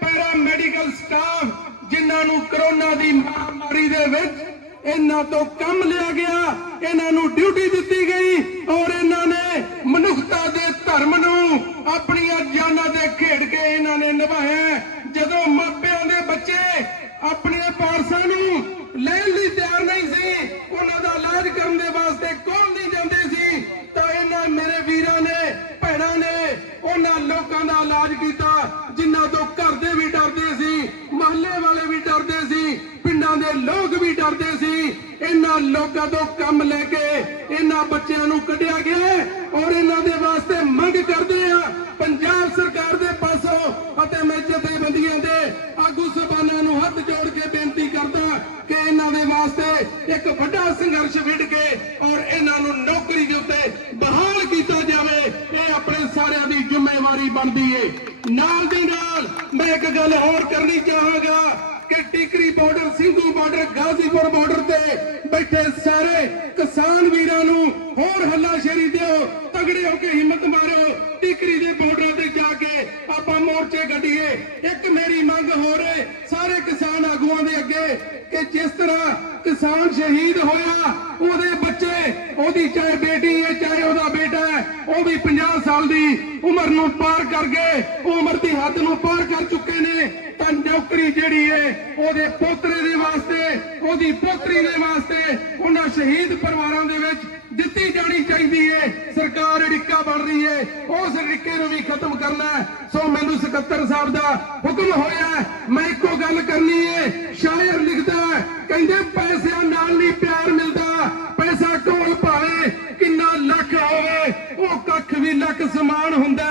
ਪੈਰਾ ਮੈਡੀਕਲ ਸਟਾਫ ਜਿਨ੍ਹਾਂ ਨੂੰ ਕਰੋਨਾ ਦੀ ਮਹਾਮਾਰੀ ਦੇ ਵਿੱਚ ਇਹਨਾਂ ਤੋਂ ਕੰਮ ਲਿਆ ਗਿਆ, ਇਹਨਾਂ ਨੂੰ ਡਿਊਟੀ ਦਿੱਤੀ ਗਈ ਔਰ ਇਹਨਾਂ ਨੇ ਮਨੁੱਖਤਾ ਦੇ ਧਰਮ ਨੂੰ ਆਪਣੀਆਂ ਜਾਨਾਂ ਦੇ ਖੇਡ ਕੇ ਇਹਨਾਂ ਨੇ ਨਿਭਾਇਆ। ਜਦੋਂ ਮਾਪਿਆਂ ਦੇ ਬੱਚੇ ਆਪਣੇ ਪਾਰਸਾਂ ਨੂੰ ਲੈਣ ਲਈ ਤਿਆਰ ਨਹੀਂ ਸੀ, ਉਹਨਾਂ ਦਾ ਇਲਾਜ ਕਰਨ ਦੇ ਵਾਸਤੇ ਕੋਲ ਨਹੀਂ ਜਾਂਦੇ ਸੀ, ਤਾਂ ਇਹਨਾਂ ਮੇਰੇ ਵੀਰਾਂ ਨੇ ਭੈਣਾਂ ਨੇ ਉਹਨਾਂ ਲੋਕਾਂ ਦਾ ਇਲਾਜ ਕੀਤਾ ਜਿਨ੍ਹਾਂ ਤੋਂ ਘਰ ਦੇ ਵੀ ਡਰਦੇ ਸੀ, ਮਹੱਲੇ ਵਾਲੇ ਵੀ ਡਰਦੇ ਸੀ, ਪਿੰਡਾਂ ਦੇ ਲੋਕ ਵੀ ਡਰਦੇ ਸੀ। ਇਹਨਾਂ ਲੋਕਾਂ ਤੋਂ ਕੰਮ ਲੈ ਕੇ ਇਹਨਾਂ ਬੱਚਿਆਂ ਨੂੰ ਕੱਢਿਆ ਗਿਆ ਔਰ ਇਹਨਾਂ ਦੇ ਵਾਸਤੇ ਮੰਗ ਕਰਦੇ ਆ ਪੰਜਾਬ ਸਰਕਾਰ ਦੇ ਪਾਸੋਂ ਅਤੇ ਮੈਂ ਜਥੇਬੰਦੀਆਂ ਦੇ ਆਗੂ ਸਭਾਨਾਂ ਨੂੰ ਹੱਥ ਜੋੜ ਕੇ ਬੇਨਤੀ ਕਰਦਾ ਕਿ ਇਹਨਾਂ ਦੇ ਵਾਸਤੇ ਇੱਕ ਵੱਡਾ ਸੰਘਰਸ਼ ਵਿੱਢ ਕੇ ਔਰ ਇਹਨਾਂ ਨੂੰ ਨੌਕਰੀ ਦੇ ਉੱਤੇ ਬਹਾਲ ਕੀਤਾ ਜਾਵੇ। ਇਹ ਆਪਣੇ ਸਾਰਿਆਂ ਦੀ ਜ਼ਿੰਮੇਵਾਰੀ ਬਣਦੀ ਏ। ਨਾਲ ਦੀ ਨਾਲ ਮੈਂ ਇੱਕ ਗੱਲ ਹੋਰ ਕਰਨੀ ਚਾਹਾਂਗਾ ਕਿ Tikri border, Singhu border, Ghazipur border ਤੇ ਬੈਠੇ ਸਾਰੇ ਕਿਸਾਨ ਵੀਰਾਂ ਨੂੰ ਹੋਰ ਹੱਲਾਸ਼ੇਰੀ ਦਿਓ, ਤਗੜੇ ਹੋ ਕੇ ਹਿੰਮਤ ਮਾਰੋ, ਟਿਕਰੀ ਦੇ ਬਾਰਡਰ ਤੇ ਜਾ ਕੇ ਆਪਾਂ ਮੋਰਚੇ ਕੱਢੀਏ। ਇੱਕ ਮੇਰੀ ਮੰਗ ਹੋ ਰਹੀ ਸਾਰੇ ਕਿਸਾਨ ਆਗੂਆਂ ਦੇ ਅੱਗੇ ਕਿ ਜਿਸ ਤਰ੍ਹਾਂ ਕਿਸਾਨ ਸ਼ਹੀਦ ਹੋਇਆ, ਉਹਦੇ ਬੱਚੇ, ਉਹਦੀ ਚਾਹੇ ਬੇਟੀ ਹੈ ਚਾਹੇ ਉਹਦਾ ਬੇਟਾ ਹੈ, ਉਹ ਵੀ 50 ਸਾਲ ਦੀ ਉਮਰ ਨੂੰ ਪਾਰ ਕਰ ਗਏ, ਉਮਰ ਦੀ ਹੱਦ ਨੂੰ ਪਾਰ ਕਰ ਚੁੱਕੇ ਨੇ, ਤਾਂ ਨੌਕਰੀ ਜਿਹੜੀ ਹੈ ਉਹਦੇ ਪੋਤਰੇ ਦੇ ਵਾਸਤੇ, ਉਹਦੀ ਪੋਤਰੀ ਦੇ ਵਾਸਤੇ ਉਹਨਾਂ ਸ਼ਹੀਦ ਪਰਿਵਾਰਾਂ ਦੇ ਵਿੱਚ ਦਿੱਤੀ ਜਾਣੀ ਚਾਹੀਦੀ ਹੈ। ਸਰਕਾਰ ਅੜਿੱਕਾ ਬਣ ਰਹੀ ਹੈ, ਉਸ ਅੜਿੱਕੇ ਨੂੰ ਵੀ ਖਤਮ ਕਰਨਾ ਹੈ। ਸੋ ਮੈਨੂੰ ਸਕੱਤਰ ਸਾਹਿਬ ਦਾ ਹੁਕਮ ਹੋਇਆ, ਮੈਂ ਇੱਕੋ ਗੱਲ ਕਰਨੀ ਹੈ। ਸ਼ਾਇਰ ਲਿਖਦਾ ਕਹਿੰਦੇ ਪੈਸਿਆਂ ਨਾਲ ਨਹੀਂ ਪਿਆਰ ਮਿਲਦਾ, ਪੈਸਾ ਕੋਲ ਭਾਵੇਂ ਕਿੰਨਾ ਲੱਖ ਹੋਵੇ, ਉਹ ਕੱਖ ਵੀ ਲੱਖ ਸਮਾਨ ਹੁੰਦਾ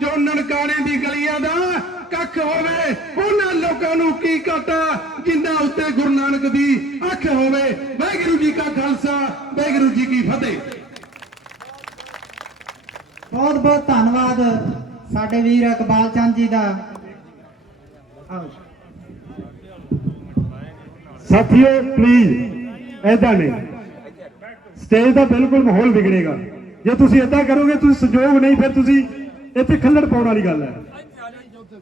ਜੋ ਨਨਕਾਣੇ ਦੀ ਗਲੀਆਂ ਦਾ ਕੱਖ ਹੋਵੇ। ਉਹਨਾਂ ਲੋਕਾਂ ਨੂੰ ਕੀ ਘਾਟਾ ਜਿਨ੍ਹਾਂ ਉੱਤੇ ਗੁਰੂ ਨਾਨਕ ਦੀ ਅੱਖ ਹੋਵੇ। ਵਾਹਿਗੁਰੂ ਜੀ ਕਾ ਖਾਲਸਾ, ਵਾਹਿਗੁਰੂ ਜੀ ਕੀ ਫਤਿਹ। ਬਹੁਤ ਬਹੁਤ ਧੰਨਵਾਦ ਸਾਡੇ ਵੀਰ ਇਕਬਾਲ ਚੰਦ ਜੀ ਦਾ। ਸਾਥੀਓ ਪਲੀਜ਼ ਐਦਾਂ ਨਹੀਂ, ਸਟੇਜ ਦਾ ਬਿਲਕੁਲ ਮਾਹੌਲ ਵਿਗੜੇਗਾ ਜੇ ਤੁਸੀਂ ਐਦਾਂ ਕਰੋਗੇ। ਤੁਸੀਂ ਸਹਿਯੋਗ ਨਹੀਂ, ਫਿਰ ਤੁਸੀਂ ਇੱਥੇ ਖੱਲੜ ਪਾਉਣ ਵਾਲੀ ਗੱਲ ਹੈ।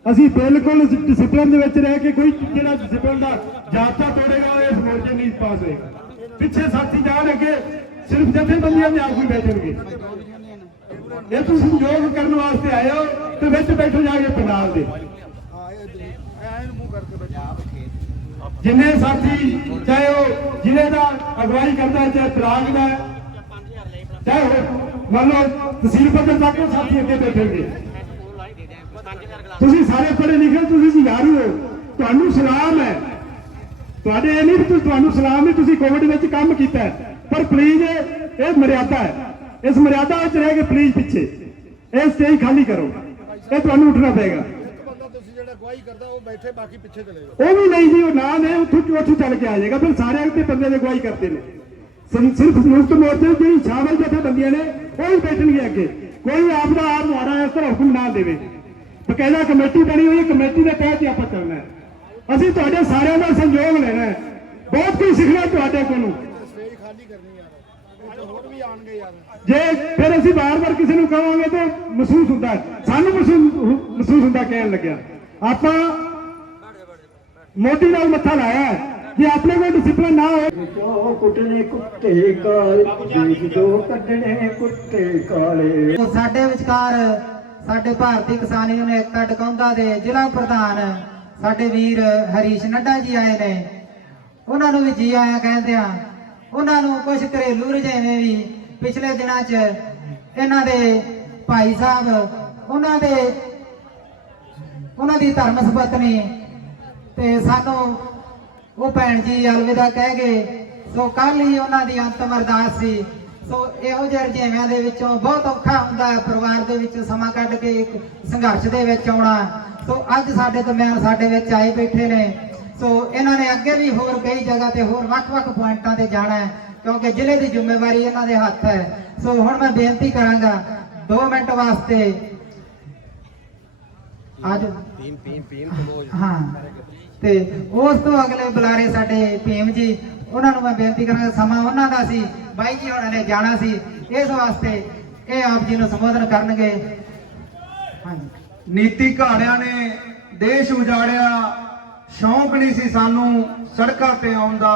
ਅਸੀਂ ਬਿਲਕੁਲ ਡਿਸਪਲਿਨ ਦੇ ਵਿੱਚ ਰਹਿ ਕੇ, ਕੋਈ ਜਿਹੜਾ ਡਿਸਪਲਿਨ ਦਾ ਜਾਬਤਾ ਤੋੜੇਗਾ ਇਸ ਮੋਰਚੇ ਨਹੀਂ ਪਾਸ ਹੋਏਗਾ। ਪਿੱਛੇ ਸਾਥੀ ਜਾਣ ਅੱਗੇ ਸਿਰਫ ਜਥੇਬੰਦੀਆਂ ਦੇ ਆਗੂ ਬੈਠਣਗੇ। ਇਹ ਤੁਸੀਂ ਸਹਿਯੋਗ ਕਰਨ ਵਾਸਤੇ ਆਏ ਹੋ ਤੇ ਵਿੱਚ ਬੈਠੋ ਜਾ ਕੇ ਪੰਡਾਲ ਦੇ। ਜਿੰਨੇ ਸਾਥੀ, ਚਾਹੇ ਉਹ ਜ਼ਿਲ੍ਹੇ ਦਾ ਅਗਵਾਈ ਕਰਦਾ, ਚਾਹੇ ਬਲਾਕ ਦਾ, ਚਾਹੇ ਉਹ ਮੰਨ ਲਓ ਤਹਿਸੀਲ ਪੱਧਰ ਤੱਕ ਉਹ ਸਾਥੀ ਅੱਗੇ ਬੈਠਣਗੇ। ਤੁਸੀਂ ਸਾਰੇ ਪੜ੍ਹੇ ਲਿਖੇ, ਤੁਸੀਂ ਯਾਰੂ ਹੋ, ਤੁਹਾਨੂੰ ਸਲਾਮ ਹੈ। ਤੁਹਾਡੇ ਇਹ ਨਹੀਂ, ਤੁਹਾਨੂੰ ਸਲਾਮ ਨਹੀਂ, ਤੁਸੀਂ ਕੋਵਿਡ ਵਿੱਚ ਕੰਮ ਕੀਤਾ ਹੈ, ਪਰ ਪਲੀਜ਼ ਇਹ ਮਰਿਆਦਾ ਹੈ, ਇਸ ਮਰਿਆਦਾ ਵਿੱਚ ਰਹਿ ਕੇ ਪਲੀਜ਼ ਪਿੱਛੇ ਇਹ ਸਟੇਜ ਖਾਲੀ ਕਰੋ। ਇਹ ਤੁਹਾਨੂੰ ਉੱਠਣਾ ਪਏਗਾ। ਉਹ ਵੀ ਨਹੀਂ ਜੀ, ਉਹ ਨਾ ਨੇ ਉੱਥੋਂ ਚੱਲ ਕੇ ਆ ਜਾਏਗਾ, ਫਿਰ ਸਾਰੇ ਤੇ ਬੰਦੇ ਦੇ ਅਗਵਾਈ ਕਰਦੇ ਨੇ। ਸਿਰਫ ਸੰਯੁਕਤ ਮੋਰਚੇ ਜਿਹੜੀ ਸ਼ਾਮਲ ਜਥੇਬੰਦੀਆਂ ਨੇ ਉਹ ਵੀ ਬੈਠਣਗੇ ਅੱਗੇ। ਕੋਈ ਆਪ ਦਾ ਆਪ ਮੁਹਾਰਾ ਇਸ ਤਰ੍ਹਾਂ ਹੁਕਮ ਨਾ ਦੇਵੇ। ਬਕਾਇਦਾ ਕਮੇਟੀ ਬਣੀ ਹੋਈ ਹੈ, ਕਮੇਟੀ ਦੇ ਤਹਿਤ ਹੀ ਆਪਾਂ ਚੱਲਣਾ ਹੈ। ਅਸੀਂ ਤੁਹਾਡੇ ਸਾਰਿਆਂ ਦਾ ਸਹਿਯੋਗ ਲੈਣਾ ਹੈ, ਬਹੁਤ ਕੁਝ ਸਿੱਖਣਾ ਤੁਹਾਡੇ ਕੋਲੋਂ। ਜੇ ਫਿਰ ਅਸੀਂ ਵਾਰ-ਵਾਰ ਕਿਸੇ ਨੂੰ ਕਹਾਂਗੇ ਤਾਂ ਮਹਿਸੂਸ ਹੁੰਦਾ, ਸਾਨੂੰ ਮਹਿਸੂਸ ਹੁੰਦਾ ਕਹਿਣ ਲੱਗਿਆ। ਆਪਾਂ ਮੋਦੀ ਨਾਲ ਮੱਥਾ ਲਾਇਆ, ਜੇ ਆਪਣੇ ਕੋਲ ਡਿਸਪਲਿਨ ਨਾ ਹੋਵੇ। ਜੋ ਕੁੱਟਣੇ ਕੁੱਤੇ ਕਾਲੇ, ਦੇਖ ਜੋ ਕੱਢਣੇ ਕੁੱਤੇ ਕਾਲੇ। ਸਾਡੇ ਵਿਚਕਾਰ ਸਾਡੇ ਭਾਰਤੀ ਕਿਸਾਨ ਯੂਨੀਅਨ ਏਕਤਾ ਟਕਾਉਂਦਾ ਦੇ ਜ਼ਿਲ੍ਹਾ ਪ੍ਰਧਾਨ ਸਾਡੇ ਵੀਰ ਹਰੀਸ਼ ਨੱਡਾ ਜੀ ਆਏ ਨੇ। ਉਹਨਾਂ ਨੂੰ ਵੀ ਜੀ ਆਇਆਂ ਕਹਿੰਦੇ ਆ। ਉਹਨਾਂ ਨੂੰ ਕੁਝ ਘਰੇਲੂ ਰੁਝੇਵੇਂ ਵੀ ਪਿਛਲੇ ਦਿਨਾਂ 'ਚ ਇਹਨਾਂ ਦੇ ਭਾਈ ਸਾਹਿਬ, ਉਹਨਾਂ ਦੀ ਧਰਮ ਸਪਤਨੀ ਤੇ ਸਾਨੂੰ ਉਹ ਭੈਣ ਜੀ ਅਲਵਿਦਾ ਕਹਿ ਗਏ। ਸੋ ਕੱਲ ਹੀ ਉਹਨਾਂ ਦੀ ਅੰਤਮ ਅਰਦਾਸ ਸੀ। ਸੋ ਇਹੋ ਜਿਹੇ ਰੁਝੇਵਿਆਂ ਦੇ ਵਿੱਚੋਂ ਬਹੁਤ ਔਖਾ ਹੁੰਦਾ ਹੈ ਪਰਿਵਾਰ ਦੇ ਵਿੱਚ ਸਮਾਂ ਕੱਢ ਕੇ ਇੱਕ ਸੰਘਰਸ਼ ਦੇ ਵਿੱਚ ਆਉਣਾ। ਸੋ ਅੱਜ ਸਾਡੇ ਦਰਮਿਆਨ ਸਾਡੇ ਵਿੱਚ ਆਏ ਬੈਠੇ ਨੇ। ਸੋ ਇਹਨਾਂ ਨੇ ਅੱਗੇ ਵੀ ਹੋਰ ਕਈ ਜਗ੍ਹਾ ਤੇ ਹੋਰ ਵੱਖ-ਵੱਖ ਪੁਆਇੰਟਾਂ ਤੇ ਜਾਣਾ ਹੈ, ਕਿਉਂਕਿ ਜ਼ਿਲ੍ਹੇ ਦੀ ਜ਼ਿੰਮੇਵਾਰੀ ਇਹਨਾਂ ਦੇ ਹੱਥ ਹੈ। ਸੋ ਹੁਣ ਮੈਂ ਬੇਨਤੀ ਕਰਾਂਗਾ 2 ਮਿੰਟ ਵਾਸਤੇ ਅੱਜ ਹਾਂ, ਤੇ ਉਸ ਤੋਂ ਅਗਲੇ ਬੁਲਾਰੇ ਸਾਡੇ ਭੀਮ ਜੀ, ਉਹਨਾਂ ਨੂੰ ਮੈਂ ਬੇਨਤੀ ਕਰਾਂਗਾ, ਸਮਾਂ ਉਹਨਾਂ ਦਾ ਸੀ, ਬਾਈ ਜੀ ਉਹਨਾਂ ਨੇ ਜਾਣਾ ਸੀ, ਇਸ ਵਾਸਤੇ ਇਹ ਆਪ ਜੀ ਨੂੰ ਸੰਬੋਧਨ ਕਰਨਗੇ। ਹਾਂਜੀ। ਨੀਤੀ ਘਾੜਿਆਂ ਨੇ ਦੇਸ਼ ਉਜਾੜਿਆ, ਸ਼ੌਂਕ ਨਹੀਂ ਸੀ ਸਾਨੂੰ ਸੜਕਾਂ ਤੇ ਆਉਣ ਦਾ।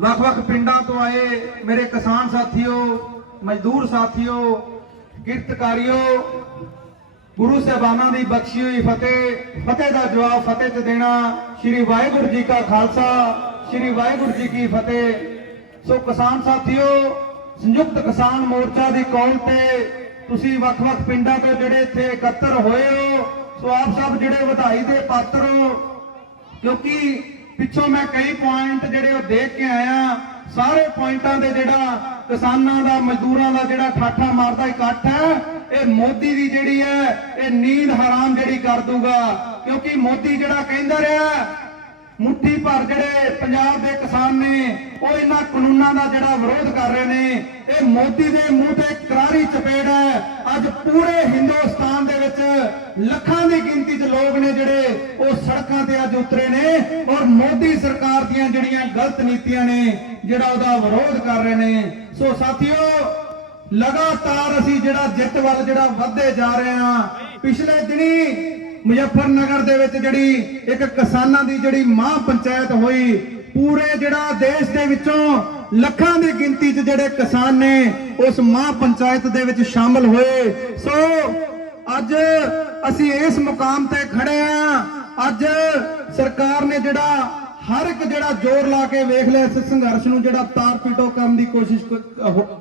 ਵੱਖ-ਵੱਖ ਪਿੰਡਾਂ ਤੋਂ ਆਏ ਮੇਰੇ ਕਿਸਾਨ ਸਾਥੀਓ, ਮਜ਼ਦੂਰ ਸਾਥੀਓ, ਕਿਰਤਕਾਰੀਓ, ਗੁਰੂ ਸਾਹਿਬਾਨਾਂ ਦੀ ਬਖਸ਼ੀ ਹੋਈ ਫਤਿਹ, ਫਤਿਹ ਦਾ ਜਵਾਬ ਫਤਿਹ 'ਚ ਦੇਣਾ। ਸ਼੍ਰੀ ਵਾਹਿਗੁਰੂ ਜੀ ਕਾ ਖਾਲਸਾ, ਸ਼੍ਰੀ ਵਾਹਿਗੁਰੂ ਜੀ ਕੀ ਫਤਿਹ। ਸੋ ਕਿਸਾਨ ਸਾਥੀਓ, ਸੰਯੁਕਤ ਕਿਸਾਨ ਮੋਰਚਾ ਦੀ ਕੌਲ ਤੇ ਤੁਸੀਂ ਵੱਖ-ਵੱਖ ਪਿੰਡਾਂ ਤੋਂ ਜਿਹੜੇ ਇੱਥੇ ਇਕੱਤਰ ਹੋਏ ਹੋ, ਸੋ ਆਪ ਸਭ ਜਿਹੜੇ ਵਧਾਈ ਦੇ ਪਾਤਰ ਹੋ, ਕਿਉਂਕਿ ਪਿੱਛੋਂ ਮੈਂ ਕਈ ਪੁਆਇੰਟ ਜਿਹੜੇ ਉਹ ਦੇਖ ਕੇ ਆਇਆ। ਸਾਰੇ ਪੁਆਇੰਟਾਂ ਦੇ ਜਿਹੜਾ ਕਿਸਾਨਾਂ ਦਾ, ਮਜ਼ਦੂਰਾਂ ਦਾ ਜਿਹੜਾ ਠਾਠਾ ਮਾਰਦਾ ਇਕੱਠ ਹੈ, ਇਹ ਮੋਦੀ ਦੀ ਜਿਹੜੀ ਹੈ ਇਹ ਨੀਂਦ ਹਰਾਮ ਜਿਹੜੀ ਕਰ ਦੂਗਾ। ਕਿਉਂਕਿ ਮੋਦੀ ਜਿਹੜਾ ਕਹਿੰਦਾ ਰਿਹਾ ਮੁੱਠੀ ਭਰ ਜਿਹੜੇ ਪੰਜਾਬ ਦੇ ਕਿਸਾਨ ਨੇ ਉਹ ਇਹਨਾਂ ਕਾਨੂੰਨਾਂ ਦਾ ਜਿਹੜਾ ਵਿਰੋਧ ਕਰ ਰਹੇ ਨੇ, ਇਹ ਮੋਦੀ ਦੇ ਮੂੰਹ ਤੇ ਕਰਾਰੀ ਚਪੇੜ ਹੈ। ਅੱਜ ਪੂਰੇ ਹਿੰਦੁਸਤਾਨ ਦੇ ਵਿੱਚ ਲੱਖਾਂ ਦੀ ਗਿਣਤੀ 'ਚ ਲੋਕ ਨੇ ਜਿਹੜੇ ਉਹ ਸੜਕਾਂ ਤੇ ਅੱਜ ਉਤਰੇ ਨੇ ਔਰ ਮੋਦੀ ਸਰਕਾਰ ਦੀਆਂ ਜਿਹੜੀਆਂ ਗਲਤ ਨੀਤੀਆਂ ਨੇ ਜਿਹੜਾ ਉਹਦਾ ਵਿਰੋਧ ਕਰ ਰਹੇ ਨੇ। ਸੋ ਸਾਥੀਓ, ਲਗਾਤਾਰ ਅਸੀਂ ਜਿਹੜਾ ਜਿੱਤ ਵੱਲ ਜਿਹੜਾ ਵਧਦੇ ਜਾ ਰਹੇ ਹਾਂ। ਪਿਛਲੇ ਦਿਨੀ ਮੁਜ਼ੱਫਰਨਗਰ ਦੇ ਵਿੱਚ ਜਿਹੜੀ ਇੱਕ ਕਿਸਾਨਾਂ ਦੀ ਜਿਹੜੀ ਮਹਾਂ ਪੰਚਾਇਤ ਹੋਈ, ਪੂਰੇ ਜਿਹੜਾ ਦੇਸ਼ ਦੇ ਵਿੱਚੋਂ ਲੱਖਾਂ ਦੀ ਗਿਣਤੀ 'ਚ ਜਿਹੜੇ ਕਿਸਾਨ ਨੇ ਉਸ ਮਹਾਂ ਪੰਚਾਇਤ ਦੇ ਵਿੱਚ ਸ਼ਾਮਲ ਹੋਏ। ਸੋ ਅੱਜ ਅਸੀਂ ਇਸ ਮੁਕਾਮ ਤੇ ਖੜੇ ਆ। ਅੱਜ ਸਰਕਾਰ ਨੇ ਜਿਹੜਾ ਹਰ ਇੱਕ ਜਿਹੜਾ ਜ਼ੋਰ ਲਾ ਕੇ ਵੇਖ ਲਿਆ, ਇਸ ਸੰਘਰਸ਼ ਨੂੰ ਜਿਹੜਾ ਤਾਰ ਪੀਟੋ ਕਰਨ ਦੀ ਕੋਸ਼ਿਸ਼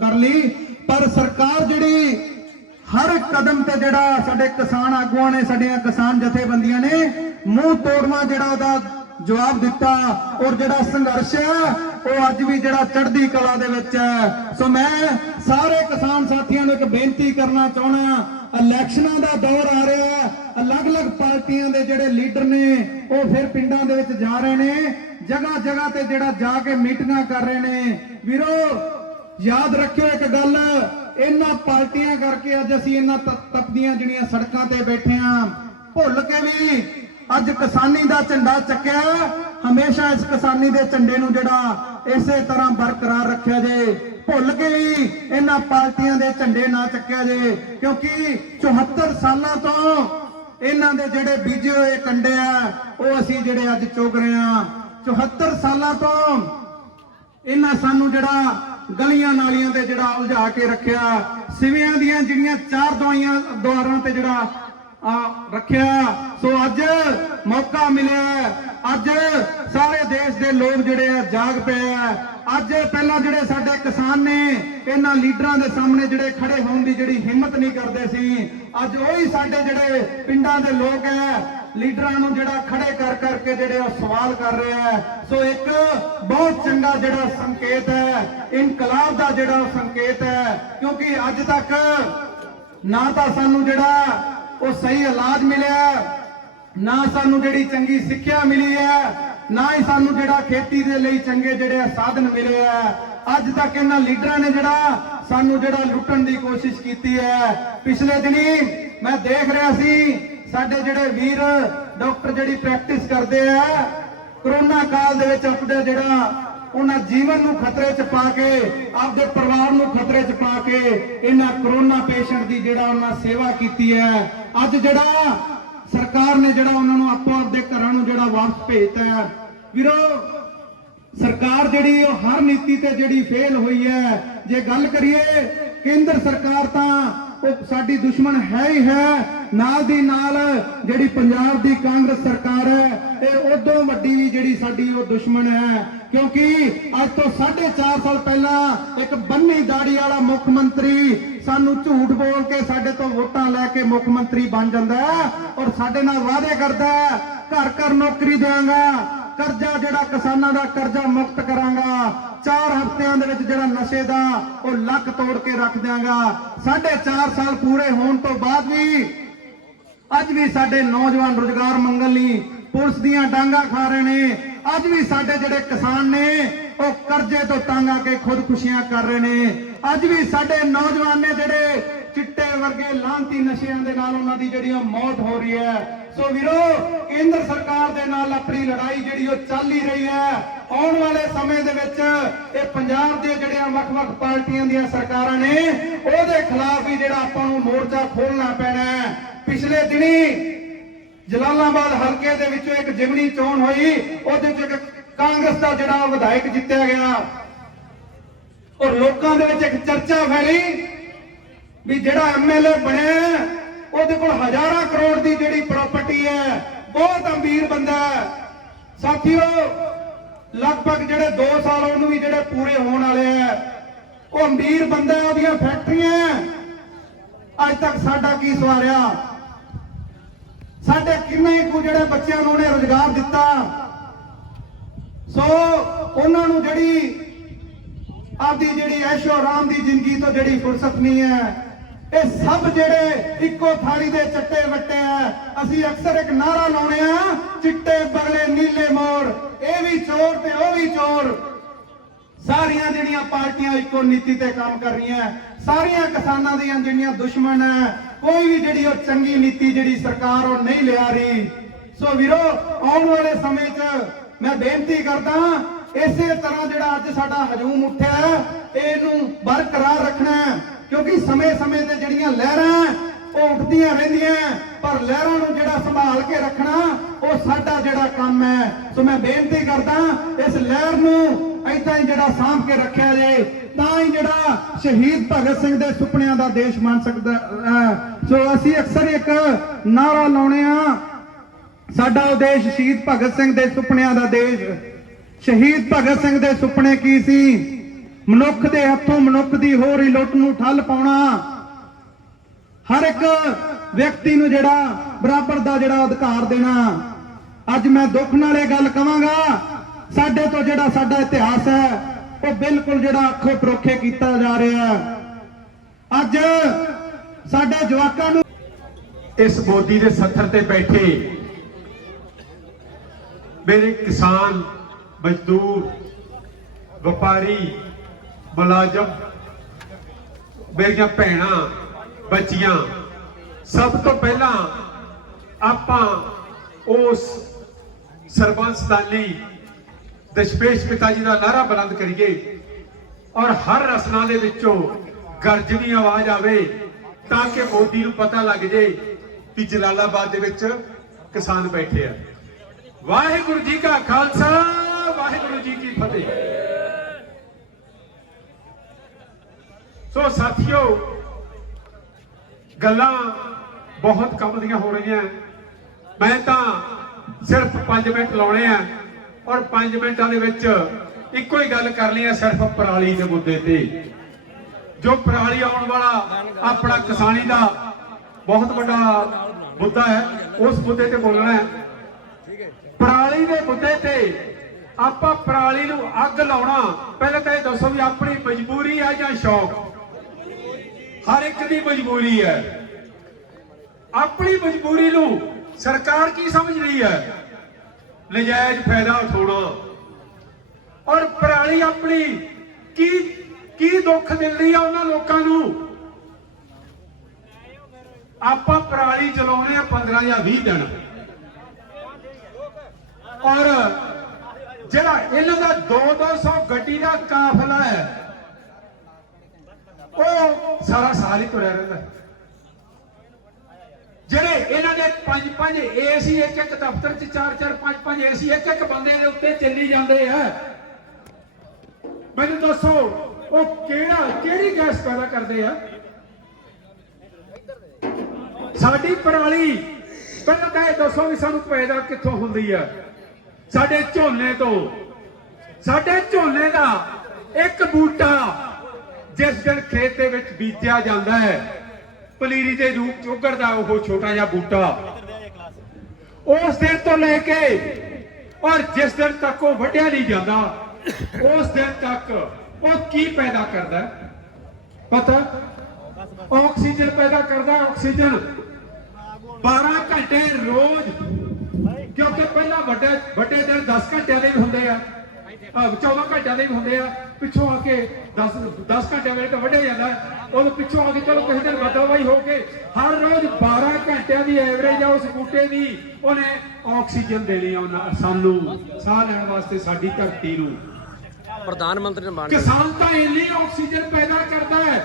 ਕਰ ਲਈ, ਪਰ ਸਰਕਾਰ ਜਿਹੜੀ ਹਰ ਕਦਮ ਤੇ ਜਿਹੜਾ ਸਾਡੇ ਕਿਸਾਨ ਆਗੂਆਂ ਨੇ, ਸਾਡੀਆਂ ਕਿਸਾਨ ਜਥੇਬੰਦੀਆਂ ਨੇ ਮੂੰਹ ਤੋੜਵਾ ਜਿਹੜਾ ਉਹਦਾ ਜਵਾਬ ਦਿੱਤਾ ਔਰ ਜਿਹੜਾ ਸੰਘਰਸ਼ ਹੈ ਉਹ ਅੱਜ ਵੀ ਜਿਹੜਾ ਚੜ੍ਹਦੀ ਕਲਾ ਦੇ ਵਿੱਚ ਹੈ। ਸੋ ਮੈਂ ਸਾਰੇ ਕਿਸਾਨ ਸਾਥੀਆਂ ਨੂੰ ਇੱਕ ਬੇਨਤੀ ਕਰਨਾ ਚਾਹੁੰਦਾ, ਇਲੈਕਸ਼ਨਾਂ ਦਾ ਦੌਰ ਆ ਰਿਹਾ ਹੈ, ਅਲੱਗ-ਅਲੱਗ ਪਾਰਟੀਆਂ ਦੇ ਜਿਹੜੇ ਲੀਡਰ ਨੇ ਉਹ ਫਿਰ ਪਿੰਡਾਂ ਦੇ ਵਿੱਚ ਜਾ ਰਹੇ ਨੇ, ਜਗ੍ਹਾ ਜਗ੍ਹਾ ਤੇ ਜਿਹੜਾ ਜਾ ਕੇ ਮੀਟਿੰਗਾਂ ਕਰ ਰਹੇ ਨੇ। ਵੀਰੋ ਯਾਦ ਰੱਖਿਓ ਇੱਕ ਗੱਲ, ਇਹਨਾਂ ਪਾਰਟੀਆਂ ਕਰਕੇ ਅੱਜ ਅਸੀਂ ਇਹਨਾਂ ਤਪਦੀਆਂ ਜਿਹੜੀਆਂ ਸੜਕਾਂ ਤੇ ਬੈਠੇ ਆਂ। ਭੁੱਲ ਕੇ ਵੀ ਅੱਜ ਕਿਸਾਨੀ ਦਾ ਝੰਡਾ ਚੱਕਿਆ, ਹਮੇਸ਼ਾ ਇਸ ਕਿਸਾਨੀ ਦੇ ਝੰਡੇ ਨੂੰ ਜਿਹੜਾ ਇਸੇ ਤਰ੍ਹਾਂ ਬਰਕਰਾਰ ਰੱਖਿਆ ਜੇ। ਭੁੱਲ ਕੇ ਵੀ ਇਹਨਾਂ ਪਾਰਟੀਆਂ ਦੇ ਝੰਡੇ ਨਾ ਚੱਕਿਆ ਜੇ, ਕਿਉਂਕਿ 74 ਸਾਲਾਂ ਤੋਂ ਇਹਨਾਂ ਦੇ ਜਿਹੜੇ ਬੀਜੇ ਹੋਏ ਕੰਡੇ ਆ ਉਹ ਅਸੀਂ ਜਿਹੜੇ ਅੱਜ ਚੁਗ ਰਹੇ ਆ। 74 ਸਾਲਾਂ ਤੋਂ ਇਹਨਾਂ ਸਾਨੂੰ ਜਿਹੜਾ ਗਲੀਆਂ ਨਾਲੀਆਂ ਤੇ ਜਿਹੜਾ ਉਲਝਾ ਕੇ ਰੱਖਿਆ, ਸਿਵਿਆਂ ਦੀਆਂ ਜਿਹੜੀਆਂ 4 ਦੁਆਰਾਂ ਤੇ ਜਿਹੜਾ ਰੱਖਿਆ। ਸੋ ਅੱਜ ਮੌਕਾ ਮਿਲਿਆ, ਅੱਜ ਸਾਰੇ ਦੇਸ਼ ਦੇ ਲੋਕ ਜਿਹੜੇ ਆ ਜਾਗ ਪਏ ਆ। ਅੱਜ ਪਹਿਲਾਂ ਜਿਹੜੇ ਸਾਡੇ ਕਿਸਾਨ ਨੇ ਇਹਨਾਂ ਲੀਡਰਾਂ ਦੇ ਸਾਹਮਣੇ ਜਿਹੜੇ ਖੜੇ ਹੋਣ ਦੀ ਜਿਹੜੀ ਹਿੰਮਤ ਨਹੀਂ ਕਰਦੇ ਸੀ, ਅੱਜ ਉਹੀ ਸਾਡੇ ਜਿਹੜੇ ਪਿੰਡਾਂ ਦੇ ਲੋਕ ਹੈ ਲੀਡਰਾਂ ਨੂੰ ਜਿਹੜਾ ਖੜੇ ਕਰ ਕਰਕੇ ਜਿਹੜੇ ਉਹ ਸਵਾਲ ਕਰ ਰਹੇ ਆ। ਸੋ ਇੱਕ ਬਹੁਤ ਚੰਗਾ ਜਿਹੜਾ ਸੰਕੇਤ ਹੈ, ਇਨਕਲਾਬ ਦਾ ਜਿਹੜਾ ਸੰਕੇਤ ਹੈ, ਕਿਉਂਕਿ ਅੱਜ ਤੱਕ ਨਾ ਤਾਂ ਸਾਨੂੰ ਜਿਹੜਾ ਉਹ ਸਹੀ ਇਲਾਜ ਮਿਲਿਆ, ਨਾ ਸਾਨੂੰ ਜਿਹੜੀ ਚੰਗੀ ਸਿੱਖਿਆ ਮਿਲੀ ਹੈ, ਨਾ ਹੀ ਸਾਨੂੰ ਜਿਹੜਾ ਖੇਤੀ ਦੇ ਲਈ ਚੰਗੇ ਜਿਹੜੇ ਸਾਧਨ ਮਿਲੇ ਆ। ਅੱਜ ਤੱਕ ਇਹਨਾਂ ਲੀਡਰਾਂ ਨੇ ਜਿਹੜਾ ਸਾਨੂੰ ਜਿਹੜਾ ਲੁੱਟਣ ਦੀ ਕੋਸ਼ਿਸ਼ ਕੀਤੀ ਹੈ। ਪਿਛਲੇ ਦਿਨੀ ਮੈਂ ਦੇਖ ਰਿਹਾ ਸੀ ਸਾਡੇ ਜਿਹੜੇ ਵੀਰ ਡਾਕਟਰ ਜਿਹੜੀ ਪ੍ਰੈਕਟਿਸ ਕਰਦੇ ਆ, ਕਰੋਨਾ ਕਾਲ ਦੇ ਵਿੱਚ ਆਪਣੇ ਜਿਹੜਾ ਉਹਨਾਂ ਜੀਵਨ ਨੂੰ ਖਤਰੇ 'ਚ ਪਾ ਕੇ, ਆਪਦੇ ਪਰਿਵਾਰ ਨੂੰ ਖਤਰੇ 'ਚ ਪਾ ਕੇ ਇਹਨਾਂ ਕਰੋਨਾ ਪੇਸ਼ੈਂਟ ਦੀ ਜਿਹੜਾ ਉਹਨਾਂ ਸੇਵਾ ਕੀਤੀ ਹੈ। ਅੱਜ ਜਿਹੜਾ ਸਰਕਾਰ ਨੇ ਜਿਹੜਾ ਉਹਨਾਂ ਨੂੰ ਆਪੋ ਆਪਦੇ ਘਰਾਂ ਨੂੰ ਜਿਹੜਾ ਵਾਪਸ ਭੇਜਤਾ ਹੈ। ਵੀਰੋ ਸਰਕਾਰ ਜਿਹੜੀ ਉਹ ਹਰ ਨੀਤੀ ਤੇ ਜਿਹੜੀ ਫੇਲ ਹੋਈ ਹੈ। ਜੇ ਗੱਲ ਕਰੀਏ ਕੇਂਦਰ ਸਰਕਾਰ ਤਾਂ ਉਹ ਸਾਡੀ ਦੁਸ਼ਮਣ ਹੈ ਹੀ ਹੈ, ਨਾਲ ਦੀ ਨਾਲ ਜਿਹੜੀ ਪੰਜਾਬ ਦੀ ਕਾਂਗਰਸ ਸਰਕਾਰ ਹੈ ਇਹ ਉਦੋਂ ਵੱਡੀ ਵੀ ਜਿਹੜੀ ਸਾਡੀ ਉਹ ਦੁਸ਼ਮਣ ਹੈ। ਕਿਉਂਕਿ ਅੱਜ ਤੋਂ 4.5 ਸਾਲ ਪਹਿਲਾਂ ਇੱਕ ਬੰਨੀ ਦਾੜੀ ਵਾਲਾ ਮੁੱਖ ਮੰਤਰੀ ਸਾਨੂੰ ਝੂਠ ਬੋਲ ਕੇ ਸਾਡੇ ਤੋਂ ਵੋਟਾਂ ਲੈ ਕੇ ਮੁੱਖ ਮੰਤਰੀ ਬਣ ਜਾਂਦਾ ਹੈ ਔਰ ਸਾਡੇ ਨਾਲ ਵਾਅਦੇ ਕਰਦਾ ਘਰ ਘਰ ਨੌਕਰੀ ਦੇਵਾਂਗਾ, ਕਰਜ਼ਾ ਜਿਹੜਾ ਕਿਸਾਨਾਂ ਦਾ ਕਰਜ਼ਾ ਮੁਕਤ ਕਰਾਂਗਾ, 4 ਹਫ਼ਤਿਆਂ ਦੇ ਵਿੱਚ ਜਿਹੜਾ ਨਸ਼ੇ ਦਾ ਉਹ ਲੱਕ ਤੋੜ ਕੇ ਰੱਖ ਦਿਆਂਗਾ। 4.5 ਸਾਲ ਪੂਰੇ ਹੋਣ ਤੋਂ ਬਾਅਦ ਵੀ ਅੱਜ ਵੀ ਸਾਡੇ ਨੌਜਵਾਨ ਰੁਜ਼ਗਾਰ ਮੰਗਣ ਲਈ ਪੁਲਿਸ ਦੀਆਂ ਡਾਂਗਾ ਖਾ ਰਹੇ ਨੇ। ਅੱਜ ਵੀ ਸਾਡੇ ਜਿਹੜੇ ਕਿਸਾਨ ਨੇ ਉਹ ਕਰਜ਼ੇ ਤੋਂ ਤੰਗ ਆ ਕੇ ਖੁਦਕੁਸ਼ੀਆਂ ਕਰ ਰਹੇ ਨੇ। ਅੱਜ ਵੀ ਸਾਡੇ ਨੌਜਵਾਨ ਨੇ ਜਿਹੜੇ ਚਿੱਟੇ ਵਰਗੇ ਲਾਂਤੀ ਨਸ਼ਿਆਂ ਦੇ ਨਾਲ ਉਹਨਾਂ ਦੀ ਜਿਹੜੀ ਮੌਤ ਹੋ ਰਹੀ ਹੈ। ਸੋ ਵੀਰੋ ਕੇਂਦਰ ਸਰਕਾਰ ਦੇ ਨਾਲ ਆਪਣੀ ਲੜਾਈ ਜਿਹੜੀ ਉਹ ਚੱਲ ਹੀ ਰਹੀ ਹੈ। ਆਉਣ ਵਾਲੇ ਸਮੇਂ ਦੇ ਵਿੱਚ ਇਹ ਪੰਜਾਬ ਦੇ ਜਿਹੜੀਆਂ ਵੱਖ-ਵੱਖ ਪਾਰਟੀਆਂ ਦੀਆਂ ਸਰਕਾਰਾਂ ਨੇ ਉਹਦੇ ਖਿਲਾਫ ਹੀ ਜਿਹੜਾ ਆਪਾਂ ਨੂੰ ਮੋਰਚਾ ਖੋਲਣਾ ਪੈਣਾ ਹੈ। ਪਿਛਲੇ ਦਿਨੀ ਜਲਾਲਾਬਾਦ ਹਲਕੇ ਦੇ ਵਿੱਚੋਂ ਇੱਕ ਜਿਮਨੀ ਚੋਣ ਹੋਈ, ਉਹਦੇ ਵਿੱਚ ਇੱਕ ਕਾਂਗਰਸ ਦਾ ਜਿਹੜਾ ਵਿਧਾਇਕ ਜਿੱਤਿਆ ਗਿਆ ਔਰ ਲੋਕਾਂ ਦੇ ਵਿੱਚ ਇੱਕ ਚਰਚਾ ਫੈਲੀ ਵੀ ਜਿਹੜਾ ਐਮਐਲਏ ਬਣਿਆ ਉਹਦੇ ਕੋਲ ਹਜ਼ਾਰਾਂ ਕਰੋੜ ਦੀ ਜਿਹੜੀ ਪ੍ਰਾਪਰਟੀ ਹੈ, ਬਹੁਤ ਅਮੀਰ ਬੰਦਾ ਹੈ। ਸਾਥੀਓ, ਲਗਭਗ ਜਿਹੜੇ 2 ਸਾਲ ਉਹਨੂੰ ਵੀ ਜਿਹੜੇ ਪੂਰੇ ਹੋਣ ਵਾਲੇ ਆ, ਉਹ ਅਮੀਰ ਬੰਦਾ, ਉਹਦੀਆਂ ਫੈਕਟਰੀਆਂ, ਅੱਜ ਤੱਕ ਸਾਡਾ ਕੀ ਸਵਾਰਿਆ? ਸਾਡੇ ਕਿੰਨੇ ਕੁ ਜਿਹੜੇ ਬੱਚਿਆਂ ਨੂੰ ਉਹਨੇ ਰੁਜ਼ਗਾਰ ਦਿੱਤਾ। ਸੋ ਉਹਨਾਂ ਨੂੰ ਜਿਹੜੀ ਆਪਦੀ ਜਿਹੜੀ ਐਸ਼ੋ ਆਰਾਮ ਦੀ ਜ਼ਿੰਦਗੀ ਤੋਂ ਜਿਹੜੀ ਫੁਰਸਤ ਨਹੀਂ ਹੈ। ਇਹ ਸਭ ਜਿਹੜੇ ਇੱਕੋ ਥਾਲੀ ਦੇ ਚੱਟੇ ਵੱਟੇ ਆ। ਅਸੀਂ ਅਕਸਰ ਇੱਕ ਨਾਰਾ ਲਾਉਣੇ ਆ, ਚਿੱਟੇ ਬਗਲੇ ਨੀਲੇ ਮੋਰ, ਇਹ ਵੀ ਚੋਰ ਤੇ ਉਹ ਵੀ ਚੋਰ। ਸਾਰੀਆਂ ਜਿਹੜੀਆਂ ਪਾਰਟੀਆਂ ਇੱਕੋ ਨੀਤੀ ਤੇ ਕੰਮ ਕਰ ਰਹੀਆਂ, ਸਾਰੀਆਂ ਕਿਸਾਨਾਂ ਦੀਆਂ ਜਿਹੜੀਆਂ ਦੁਸ਼ਮਣ ਹੈ। ਕੋਈ ਵੀ ਜਿਹੜੀ ਉਹ ਚੰਗੀ ਨੀਤੀ ਜਿਹੜੀ ਸਰਕਾਰ ਉਹ ਨਹੀਂ ਲਿਆ ਰਹੀ। ਸੋ ਵੀਰੋ, ਆਉਣ ਵਾਲੇ ਸਮੇਂ 'ਚ ਮੈਂ ਬੇਨਤੀ ਕਰਦਾ, ਇਸੇ ਤਰ੍ਹਾਂ ਜਿਹੜਾ ਅੱਜ ਸਾਡਾ ਹਜੂਮ ਉੱਠਿਆ ਇਹਨੂੰ ਬਰਕਰਾਰ ਰੱਖਣਾ, ਕਿਉਂਕਿ ਸਮੇਂ-ਸਮੇਂ ਤੇ ਜਿਹੜੀਆਂ ਲਹਿਰਾਂ ਉਹ ਉੱਠਦੀਆਂ ਰਹਿੰਦੀਆਂ, ਪਰ ਲਹਿਰਾਂ ਨੂੰ ਜਿਹੜਾ ਸੰਭਾਲ ਕੇ ਰੱਖਣਾ ਉਹ ਸਾਡਾ ਜਿਹੜਾ ਕੰਮ ਹੈ। ਸੋ ਮੈਂ ਬੇਨਤੀ ਕਰਦਾ, ਇਸ ਲਹਿਰ ਨੂੰ ਏਦਾਂ ਹੀ ਜਿਹੜਾ ਸਾਂਭ ਕੇ ਰੱਖਿਆ ਜਾਏ, ਤਾਂ ਹੀ ਜਿਹੜਾ ਸ਼ਹੀਦ ਭਗਤ ਸਿੰਘ ਦੇ ਸੁਪਨਿਆਂ ਦਾ ਦੇਸ਼ ਬਣ ਸਕਦਾ ਹੈ। ਸੋ ਅਸੀਂ ਅਕਸਰ ਇੱਕ ਨਾਰਾ ਲਾਉਣੇ ਆ, ਸਾਡਾ ਉਦੇਸ਼ ਸ਼ਹੀਦ ਭਗਤ ਸਿੰਘ ਦੇ ਸੁਪਨਿਆਂ ਦਾ ਦੇਸ਼। ਸ਼ਹੀਦ ਭਗਤ ਸਿੰਘ ਦੇ ਸੁਪਨੇ ਕੀ ਸੀ? ਮਨੁੱਖ ਦੇ ਹੱਥੋਂ ਮਨੁੱਖ ਦੀ ਹੋ ਰਹੀ ਲੁੱਟ ਨੂੰ ਠੱਲ ਪਾਉਣਾ, ਹਰ ਇੱਕ ਵਿਅਕਤੀ ਨੂੰ ਜਿਹੜਾ ਬਰਾਬਰ ਦਾ ਜਿਹੜਾ ਅਧਿਕਾਰ ਦੇਣਾ। ਅੱਜ ਮੈਂ ਦੁੱਖ ਨਾਲ ਇਹ ਗੱਲ ਕਵਾਂਗਾ, ਸਾਡੇ ਤੋਂ ਜਿਹੜਾ ਸਾਡਾ ਇਤਿਹਾਸ ਹੈ ਉਹ ਬਿਲਕੁਲ ਜਿਹੜਾ ਅੱਖੋਂ ਪਰੋਖੇ ਕੀਤਾ ਜਾ ਰਿਹਾ ਹੈ। ਅੱਜ ਸਾਡੇ ਜਵਾਕਾਂ ਨੂੰ ਇਸ ਮੋਦੀ ਦੇ ਸੱਥਰ ਤੇ ਬੈਠੇ ਮੇਰੇ ਕਿਸਾਨ, ਮਜ਼ਦੂਰ, ਵਪਾਰੀ, ਮੁਲਾਜ਼ਮ, ਮੇਰੀਆਂ ਭੈਣਾਂ, ਬੱਚੀਆਂ, ਸਭ ਤੋਂ ਪਹਿਲਾਂ ਆਪਾਂ ਉਸ ਸਰਬੰਸਦਾਨੀ ਦਸ਼ਮੇਸ਼ ਪਿਤਾ ਜੀ ਦਾ ਨਾਰਾ ਬੁਲੰਦ ਕਰੀਏ ਔਰ ਹਰ ਰਸਨਾ ਦੇ ਵਿੱਚੋਂ ਗਰਜਵੀਂ ਆਵਾਜ਼ ਆਵੇ, ਤਾਂ ਕਿ ਮੋਦੀ ਨੂੰ ਪਤਾ ਲੱਗ ਜੇ ਕਿ ਜਲਾਲਾਬਾਦ ਦੇ ਵਿੱਚ ਕਿਸਾਨ ਬੈਠੇ ਆ। ਵਾਹਿਗੁਰੂ ਜੀ ਕਾ ਖਾਲਸਾ, ਵਾਹਿਗੁਰੂ ਜੀ ਕੀ ਫਤਿਹ। ਸੋ ਸਾਥੀਓ, ਗੱਲਾਂ ਬਹੁਤ ਕੰਮ ਦੀਆਂ ਹੋ ਰਹੀਆਂ, ਮੈਂ ਤਾਂ ਸਿਰਫ 5 ਮਿੰਟ ਲਾਉਣੇ ਆ ਔਰ 5 ਮਿੰਟਾਂ ਦੇ ਵਿੱਚ ਇੱਕੋ ਹੀ ਗੱਲ ਕਰ ਲਈ ਹੈ, ਸਿਰਫ ਪਰਾਲੀ ਦੇ ਮੁੱਦੇ ਤੇ। ਜੋ ਪਰਾਲੀ ਆਉਣ ਵਾਲਾ ਆਪਣਾ ਕਿਸਾਨੀ ਦਾ ਬਹੁਤ ਵੱਡਾ ਮੁੱਦਾ ਹੈ, ਉਸ ਮੁੱਦੇ ਤੇ ਬੋਲਣਾ ਹੈ। ਪਰਾਲੀ ਦੇ ਮੁੱਦੇ ਤੇ ਆਪਾਂ ਪਰਾਲੀ ਨੂੰ ਅੱਗ ਲਾਉਣਾ, ਪਹਿਲਾਂ ਤਾਂ ਇਹ ਦੱਸੋ ਵੀ ਆਪਣੀ ਮਜਬੂਰੀ ਹੈ ਜਾਂ ਸ਼ੌਕ? ਹਰ ਇੱਕ ਦੀ ਮਜਬੂਰੀ ਹੈ। ਆਪਣੀ ਮਜਬੂਰੀ ਨੂੰ ਸਰਕਾਰ ਕੀ ਸਮਝ ਰਹੀ ਹੈ? ਨਜਾਇਜ਼ ਫਾਇਦਾ ਉਠਾਉਣਾ। ਔਰ ਪਰਾਲੀ ਆਪਣੀ ਕੀ ਦੁੱਖ ਦਿੰਦੀ ਆ ਉਹਨਾਂ ਲੋਕਾਂ ਨੂੰ? ਆਪਾਂ ਪਰਾਲੀ ਚਲਾਉਣੇ ਆ 15 ਜਾਂ 20 ਦਿਨ, ਔਰ ਜਿਹੜਾ ਇਹਨਾਂ ਦਾ 200 ਗੱਡੀ ਦਾ ਕਾਫਲਾ ਹੈ ਉਹ ਸਾਰਾ ਸਾਲ ਹੀ ਤੁਰਿਆ ਰਹਿੰਦਾ। ਜਿਹੜੇ ਇਹਨਾਂ ਦੇ 5-5 ਏਸੀ ਇੱਕ ਦਫ਼ਤਰ 'ਚ 4-4 5-5 ਏਸੀ ਇੱਕ ਬੰਦੇ ਦੇ ਉੱਤੇ ਚੱਲੀ ਜਾਂਦੇ ਆ। ਮੈਨੂੰ ਦੱਸੋ ਉਹ ਕਿਹੜੀ ਗੈਸ ਪੈਦਾ ਕਰਦੇ ਆ? ਸਾਡੀ ਪਰਾਲੀ ਪਹਿਲਾਂ ਤਾਂ ਇਹ ਦੱਸੋ ਵੀ ਸਾਨੂੰ ਪੈਦਾ ਕਿੱਥੋਂ ਹੁੰਦੀ ਆ? ਸਾਡੇ ਝੋਨੇ ਤੋਂ। ਸਾਡੇ ਝੋਨੇ ਦਾ ਇੱਕ ਬੂਟਾ ਜਿਸ ਦਿਨ ਖੇਤ ਦੇ ਵਿੱਚ ਬੀਜਿਆ ਜਾਂਦਾ ਹੈ, ਪਨੀਰੀ ਦੇ ਰੂਪ ਚ ਉੱਗਦਾ ਉਹ ਛੋਟਾ ਜਿਹਾ ਬੂਟਾ, ਉਸ ਦਿਨ ਤੋਂ ਲੈ ਕੇ ਔਰ ਜਿਸ ਦਿਨ ਤੱਕ ਉਹ ਵੱਢਿਆ ਨਹੀਂ ਜਾਂਦਾ, ਉਸ ਦਿਨ ਤੱਕ ਉਹ ਕੀ ਪੈਦਾ ਕਰਦਾ ਪਤਾ? ਆਕਸੀਜਨ ਪੈਦਾ ਕਰਦਾ। ਆਕਸੀਜਨ 12 ਘੰਟੇ ਰੋਜ਼, ਕਿਉਂਕਿ ਪਹਿਲਾਂ ਵੱਡੇ ਦਿਨ 10 ਘੰਟਿਆਂ ਦੇ ਵੀ ਹੁੰਦੇ ਆ, 14 ਘੰਟਿਆਂ ਦੇ ਵੀ ਹੁੰਦੇ ਆ, ਪਿੱਛੋਂ ਆ ਕੇ 10 ਘੰਟਿਆਂ ਵੇਲੇ ਤਾਂ ਵੱਢਿਆ ਜਾਂਦਾ, ਉਹ ਪਿੱਛੋਂ ਆ ਕੇ ਚਲੋ ਕਿਸੇ ਦਿਨ ਬਦਲਵਾਈ ਹੋ ਕੇ ਹਰ ਰੋਜ਼ 12 ਘੰਟਿਆਂ ਦੀ ਐਵਰੇਜ ਆ ਉਸ ਬੂਟੇ ਦੀ, ਉਹਨੇ ਆਕਸੀਜਨ ਦੇਣੀ ਆ ਉਹਨਾਂ ਸਾਨੂੰ ਸਾਹ ਲੈਣ ਵਾਸਤੇ ਸਾਡੀ ਧਰਤੀ ਨੂੰ। ਪ੍ਰਧਾਨ ਮੰਤਰੀ ਨੇ ਮਾਨ ਕਿਸਾਨ ਤਾਂ ਇੰਨੀ ਆਕਸੀਜਨ ਪੈਦਾ ਕਰਦਾ ਹੈ,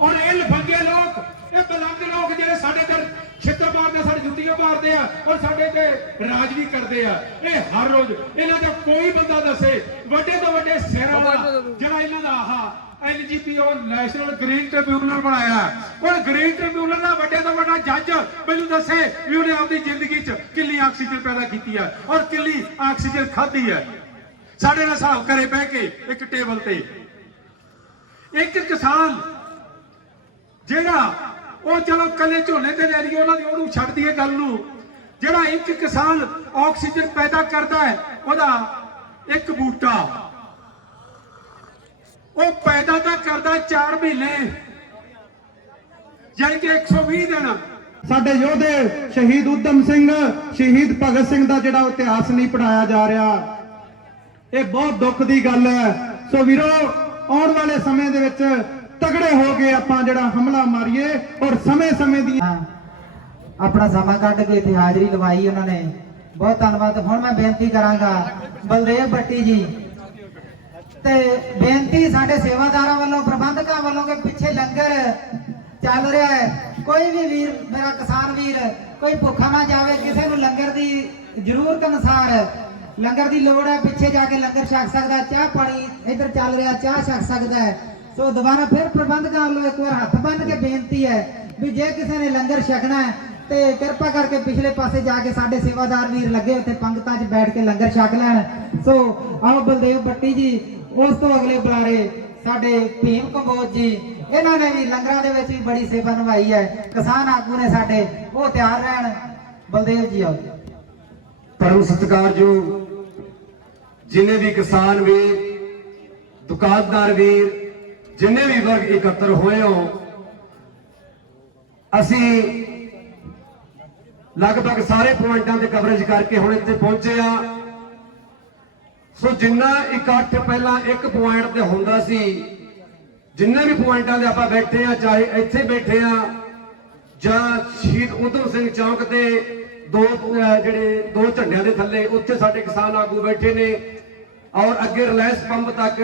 ਔਰ ਇਹ ਲਫੰਗੇ ਲੋਕ, ਇਹ ਬਲੰਦ ਲੋਕ ਜਿਹੜੇ ਸਾਡੇ ਤੇ ਛਿੱਤਰ ਮਾਰਦੇ, ਸਾਡੇ ਜੁੱਤੀਆਂ ਮਾਰਦੇ ਆ ਔਰ ਸਾਡੇ ਤੇ ਰਾਜ ਵੀ ਕਰਦੇ ਆ, ਇਹ ਹਰ ਰੋਜ਼ ਇਹਨਾਂ ਦਾ ਕੋਈ ਬੰਦਾ ਦੱਸੇ ਵੱਡੇ ਤੋਂ ਵੱਡੇ ਸ਼ਹਿਰਾਂ ਦਾ ਜਿਹੜਾ ਇਹਨਾਂ ਦਾ ਆਹ NGPO ਨੈਸ਼ਨਲ ਗ੍ਰੀਨ ਟ੍ਰਿਬਿਊਨਲ ਬਣਾਇਆ, ਔਰ ਗ੍ਰੀਨ ਟ੍ਰਿਬਿਊਨਲ ਦਾ ਵੱਡੇ ਤੋਂ ਵੱਡਾ ਜੱਜ ਮੈਨੂੰ ਦੱਸੇ ਵੀ ਉਹਨੇ ਆਪਣੀ ਜ਼ਿੰਦਗੀ 'ਚ ਕਿੰਨੀ ਆਕਸੀਜਨ ਪੈਦਾ ਕੀਤੀ ਹੈ ਔਰ ਕਿੰਨੀ ਆਕਸੀਜਨ ਖਾਧੀ ਹੈ। ਸਾਡੇ ਨਾਲ ਹਿਸਾਬ ਕਰੇ ਬਹਿ ਕੇ ਇੱਕ ਟੇਬਲ ਤੇ। ਇੱਕ ਕਿਸਾਨ ਜਿਹੜਾ ਉਹ ਚਲੋ ਕੱਲੇ ਝੋਨੇ ਤੇ ਲੈ ਲਈਏ, ਉਹਨਾਂ ਦੀ ਉਹਨੂੰ ਛੱਡ ਦਈਏ ਗੱਲ ਨੂੰ, ਜਿਹੜਾ ਇੱਕ ਕਿਸਾਨ ਆਕਸੀਜਨ ਪੈਦਾ ਕਰਦਾ ਹੈ, ਉਹਦਾ ਇੱਕ ਬੂਟਾ ਉਹ ਪੈਦਾ ਤਾਂ ਕਰਦਾ 4 ਮਹੀਨੇ, ਯਾਨੀ ਕਿ 120 ਦਿਨ। ਸਾਡੇ ਯੋਧੇ ਸ਼ਹੀਦ ਊਧਮ ਸਿੰਘ, ਸ਼ਹੀਦ ਭਗਤ ਸਿੰਘ ਦਾ ਜਿਹੜਾ ਇਤਿਹਾਸ ਨਹੀਂ ਪੜਾਇਆ ਜਾ ਰਿਹਾ, ਇਹ ਬਹੁਤ ਦੁੱਖ ਦੀ ਗੱਲ ਹੈ। ਸੋ ਵੀਰੋ, ਆਉਣ ਵਾਲੇ ਸਮੇਂ ਦੇ ਵਿੱਚ ਤਗੜੇ ਹੋ ਕੇ ਆਪਾਂ ਜਿਹੜਾ ਹਮਲਾ ਮਾਰੀਏ ਔਰ ਸਮੇਂ ਦੀ ਆਪਣਾ ਸਮਾਂ ਕੱਢ ਕੇ ਇੱਥੇ ਹਾਜ਼ਰੀ ਲਵਾਈ ਉਹਨਾਂ ਨੇ, ਬਹੁਤ ਧੰਨਵਾਦ। ਹੁਣ ਮੈਂ ਬੇਨਤੀ ਕਰਾਂਗਾ ਬਲਦੇਵ ਬੱਟੀ ਜੀ, ਤੇ ਬੇਨਤੀ ਸਾਡੇ ਸੇਵਾਦਾਰਾਂ ਵੱਲੋਂ, ਪ੍ਰਬੰਧਕਾਂ ਵੱਲੋਂ ਕਿ ਪਿੱਛੇ ਲੰਗਰ ਚੱਲ ਰਿਹਾ ਹੈ, ਕੋਈ ਵੀ ਵੀਰ ਮੇਰਾ ਕਿਸਾਨ ਵੀਰ ਕੋਈ ਭੁੱਖਾ ਨਾ ਜਾਵੇ, ਕਿਸੇ ਨੂੰ ਲੰਗਰ ਦੀ ਜ਼ਰੂਰਤ ਅਨੁਸਾਰ ਲੰਗਰ ਦੀ ਲੋੜ ਹੈ, ਪਿੱਛੇ ਜਾ ਕੇ ਲੰਗਰ ਛਕ ਸਕਦਾ, ਚਾਹ ਪਾਣੀ ਇੱਧਰ ਚੱਲ ਰਿਹਾ ਚਾਹ ਛਕ ਸਕਦਾ ਹੈ। ਸੋ ਦੁਬਾਰਾ ਫਿਰ ਪ੍ਰਬੰਧਕਾਂ ਵੱਲੋਂ ਇੱਕ ਵਾਰ ਹੱਥ ਬੰਨ੍ਹ ਕੇ ਬੇਨਤੀ ਹੈ ਵੀ ਜੇ ਕਿਸੇ ਨੇ ਲੰਗਰ ਛਕਣਾ ਹੈ ਤੇ ਕਿਰਪਾ ਕਰਕੇ ਪਿਛਲੇ ਪਾਸੇ ਜਾ ਕੇ ਸਾਡੇ ਸੇਵਾਦਾਰ ਵੀਰ ਲੱਗੇ ਉੱਥੇ ਪੰਗਤਾਂ 'ਚ ਬੈਠ ਕੇ ਲੰਗਰ ਛਕ ਲੈਣ। ਸੋ ਆਓ ਬਲਦੇਵ ਬੱਟੀ ਜੀ, ਉਸ ਤੋਂ ਅਗਲੇ ਬੁਲਾਰੇ ਸਾਡੇ ਭੀਮ ਕੰਬੋਜ ਜੀ, ਇਹਨਾਂ ਨੇ ਵੀ ਲੰਗਰਾਂ ਦੇ ਵਿੱਚ ਵੀ ਬੜੀ ਸੇਵਾ ਨਿਭਾਈ ਹੈ। ਕਿਸਾਨ ਆਗੂ ਨੇ ਸਾਡੇ, ਉਹ ਤਿਆਰ ਰਹਿਣ। ਬਲਦੇਵ ਜੀ ਆਓ। ਪਰਮ ਸਤਿਕਾਰਯੋਗ ਜਿੰਨੇ ਵੀ ਕਿਸਾਨ ਵੀਰ, ਦੁਕਾਨਦਾਰ ਵੀਰ, ਜਿੰਨੇ ਵੀ ਵਰਗ ਇਕੱਤਰ ਹੋਏ ਹੋ, ਅਸੀਂ ਲਗਭਗ ਸਾਰੇ ਪੁਆਇੰਟਾਂ ਤੇ ਕਵਰੇਜ ਕਰਕੇ ਹੁਣ ਇੱਥੇ ਪਹੁੰਚੇ ਆ। ਸੋ ਜਿੰਨਾ ਇਕੱਠ ਪਹਿਲਾਂ ਇੱਕ ਪੁਆਇੰਟ ਤੇ ਹੁੰਦਾ ਸੀ, ਜਿੰਨੇ ਵੀ ਪੁਆਇੰਟਾਂ ਤੇ ਆਪਾਂ ਬੈਠੇ ਆ, ਚਾਹੇ ਇੱਥੇ ਬੈਠੇ ਆ ਜਾਂ ਸ਼ਹੀਦ ਊਧਮ ਸਿੰਘ ਚੌਂਕ ਤੇ ਦੋ ਝੰਡਿਆਂ ਦੇ ਥੱਲੇ, ਉੱਥੇ ਸਾਡੇ ਕਿਸਾਨ ਆਗੂ ਬੈਠੇ ਨੇ, ਔਰ ਅੱਗੇ ਰਿਲਾਇੰਸ ਪੰਪ ਤੱਕ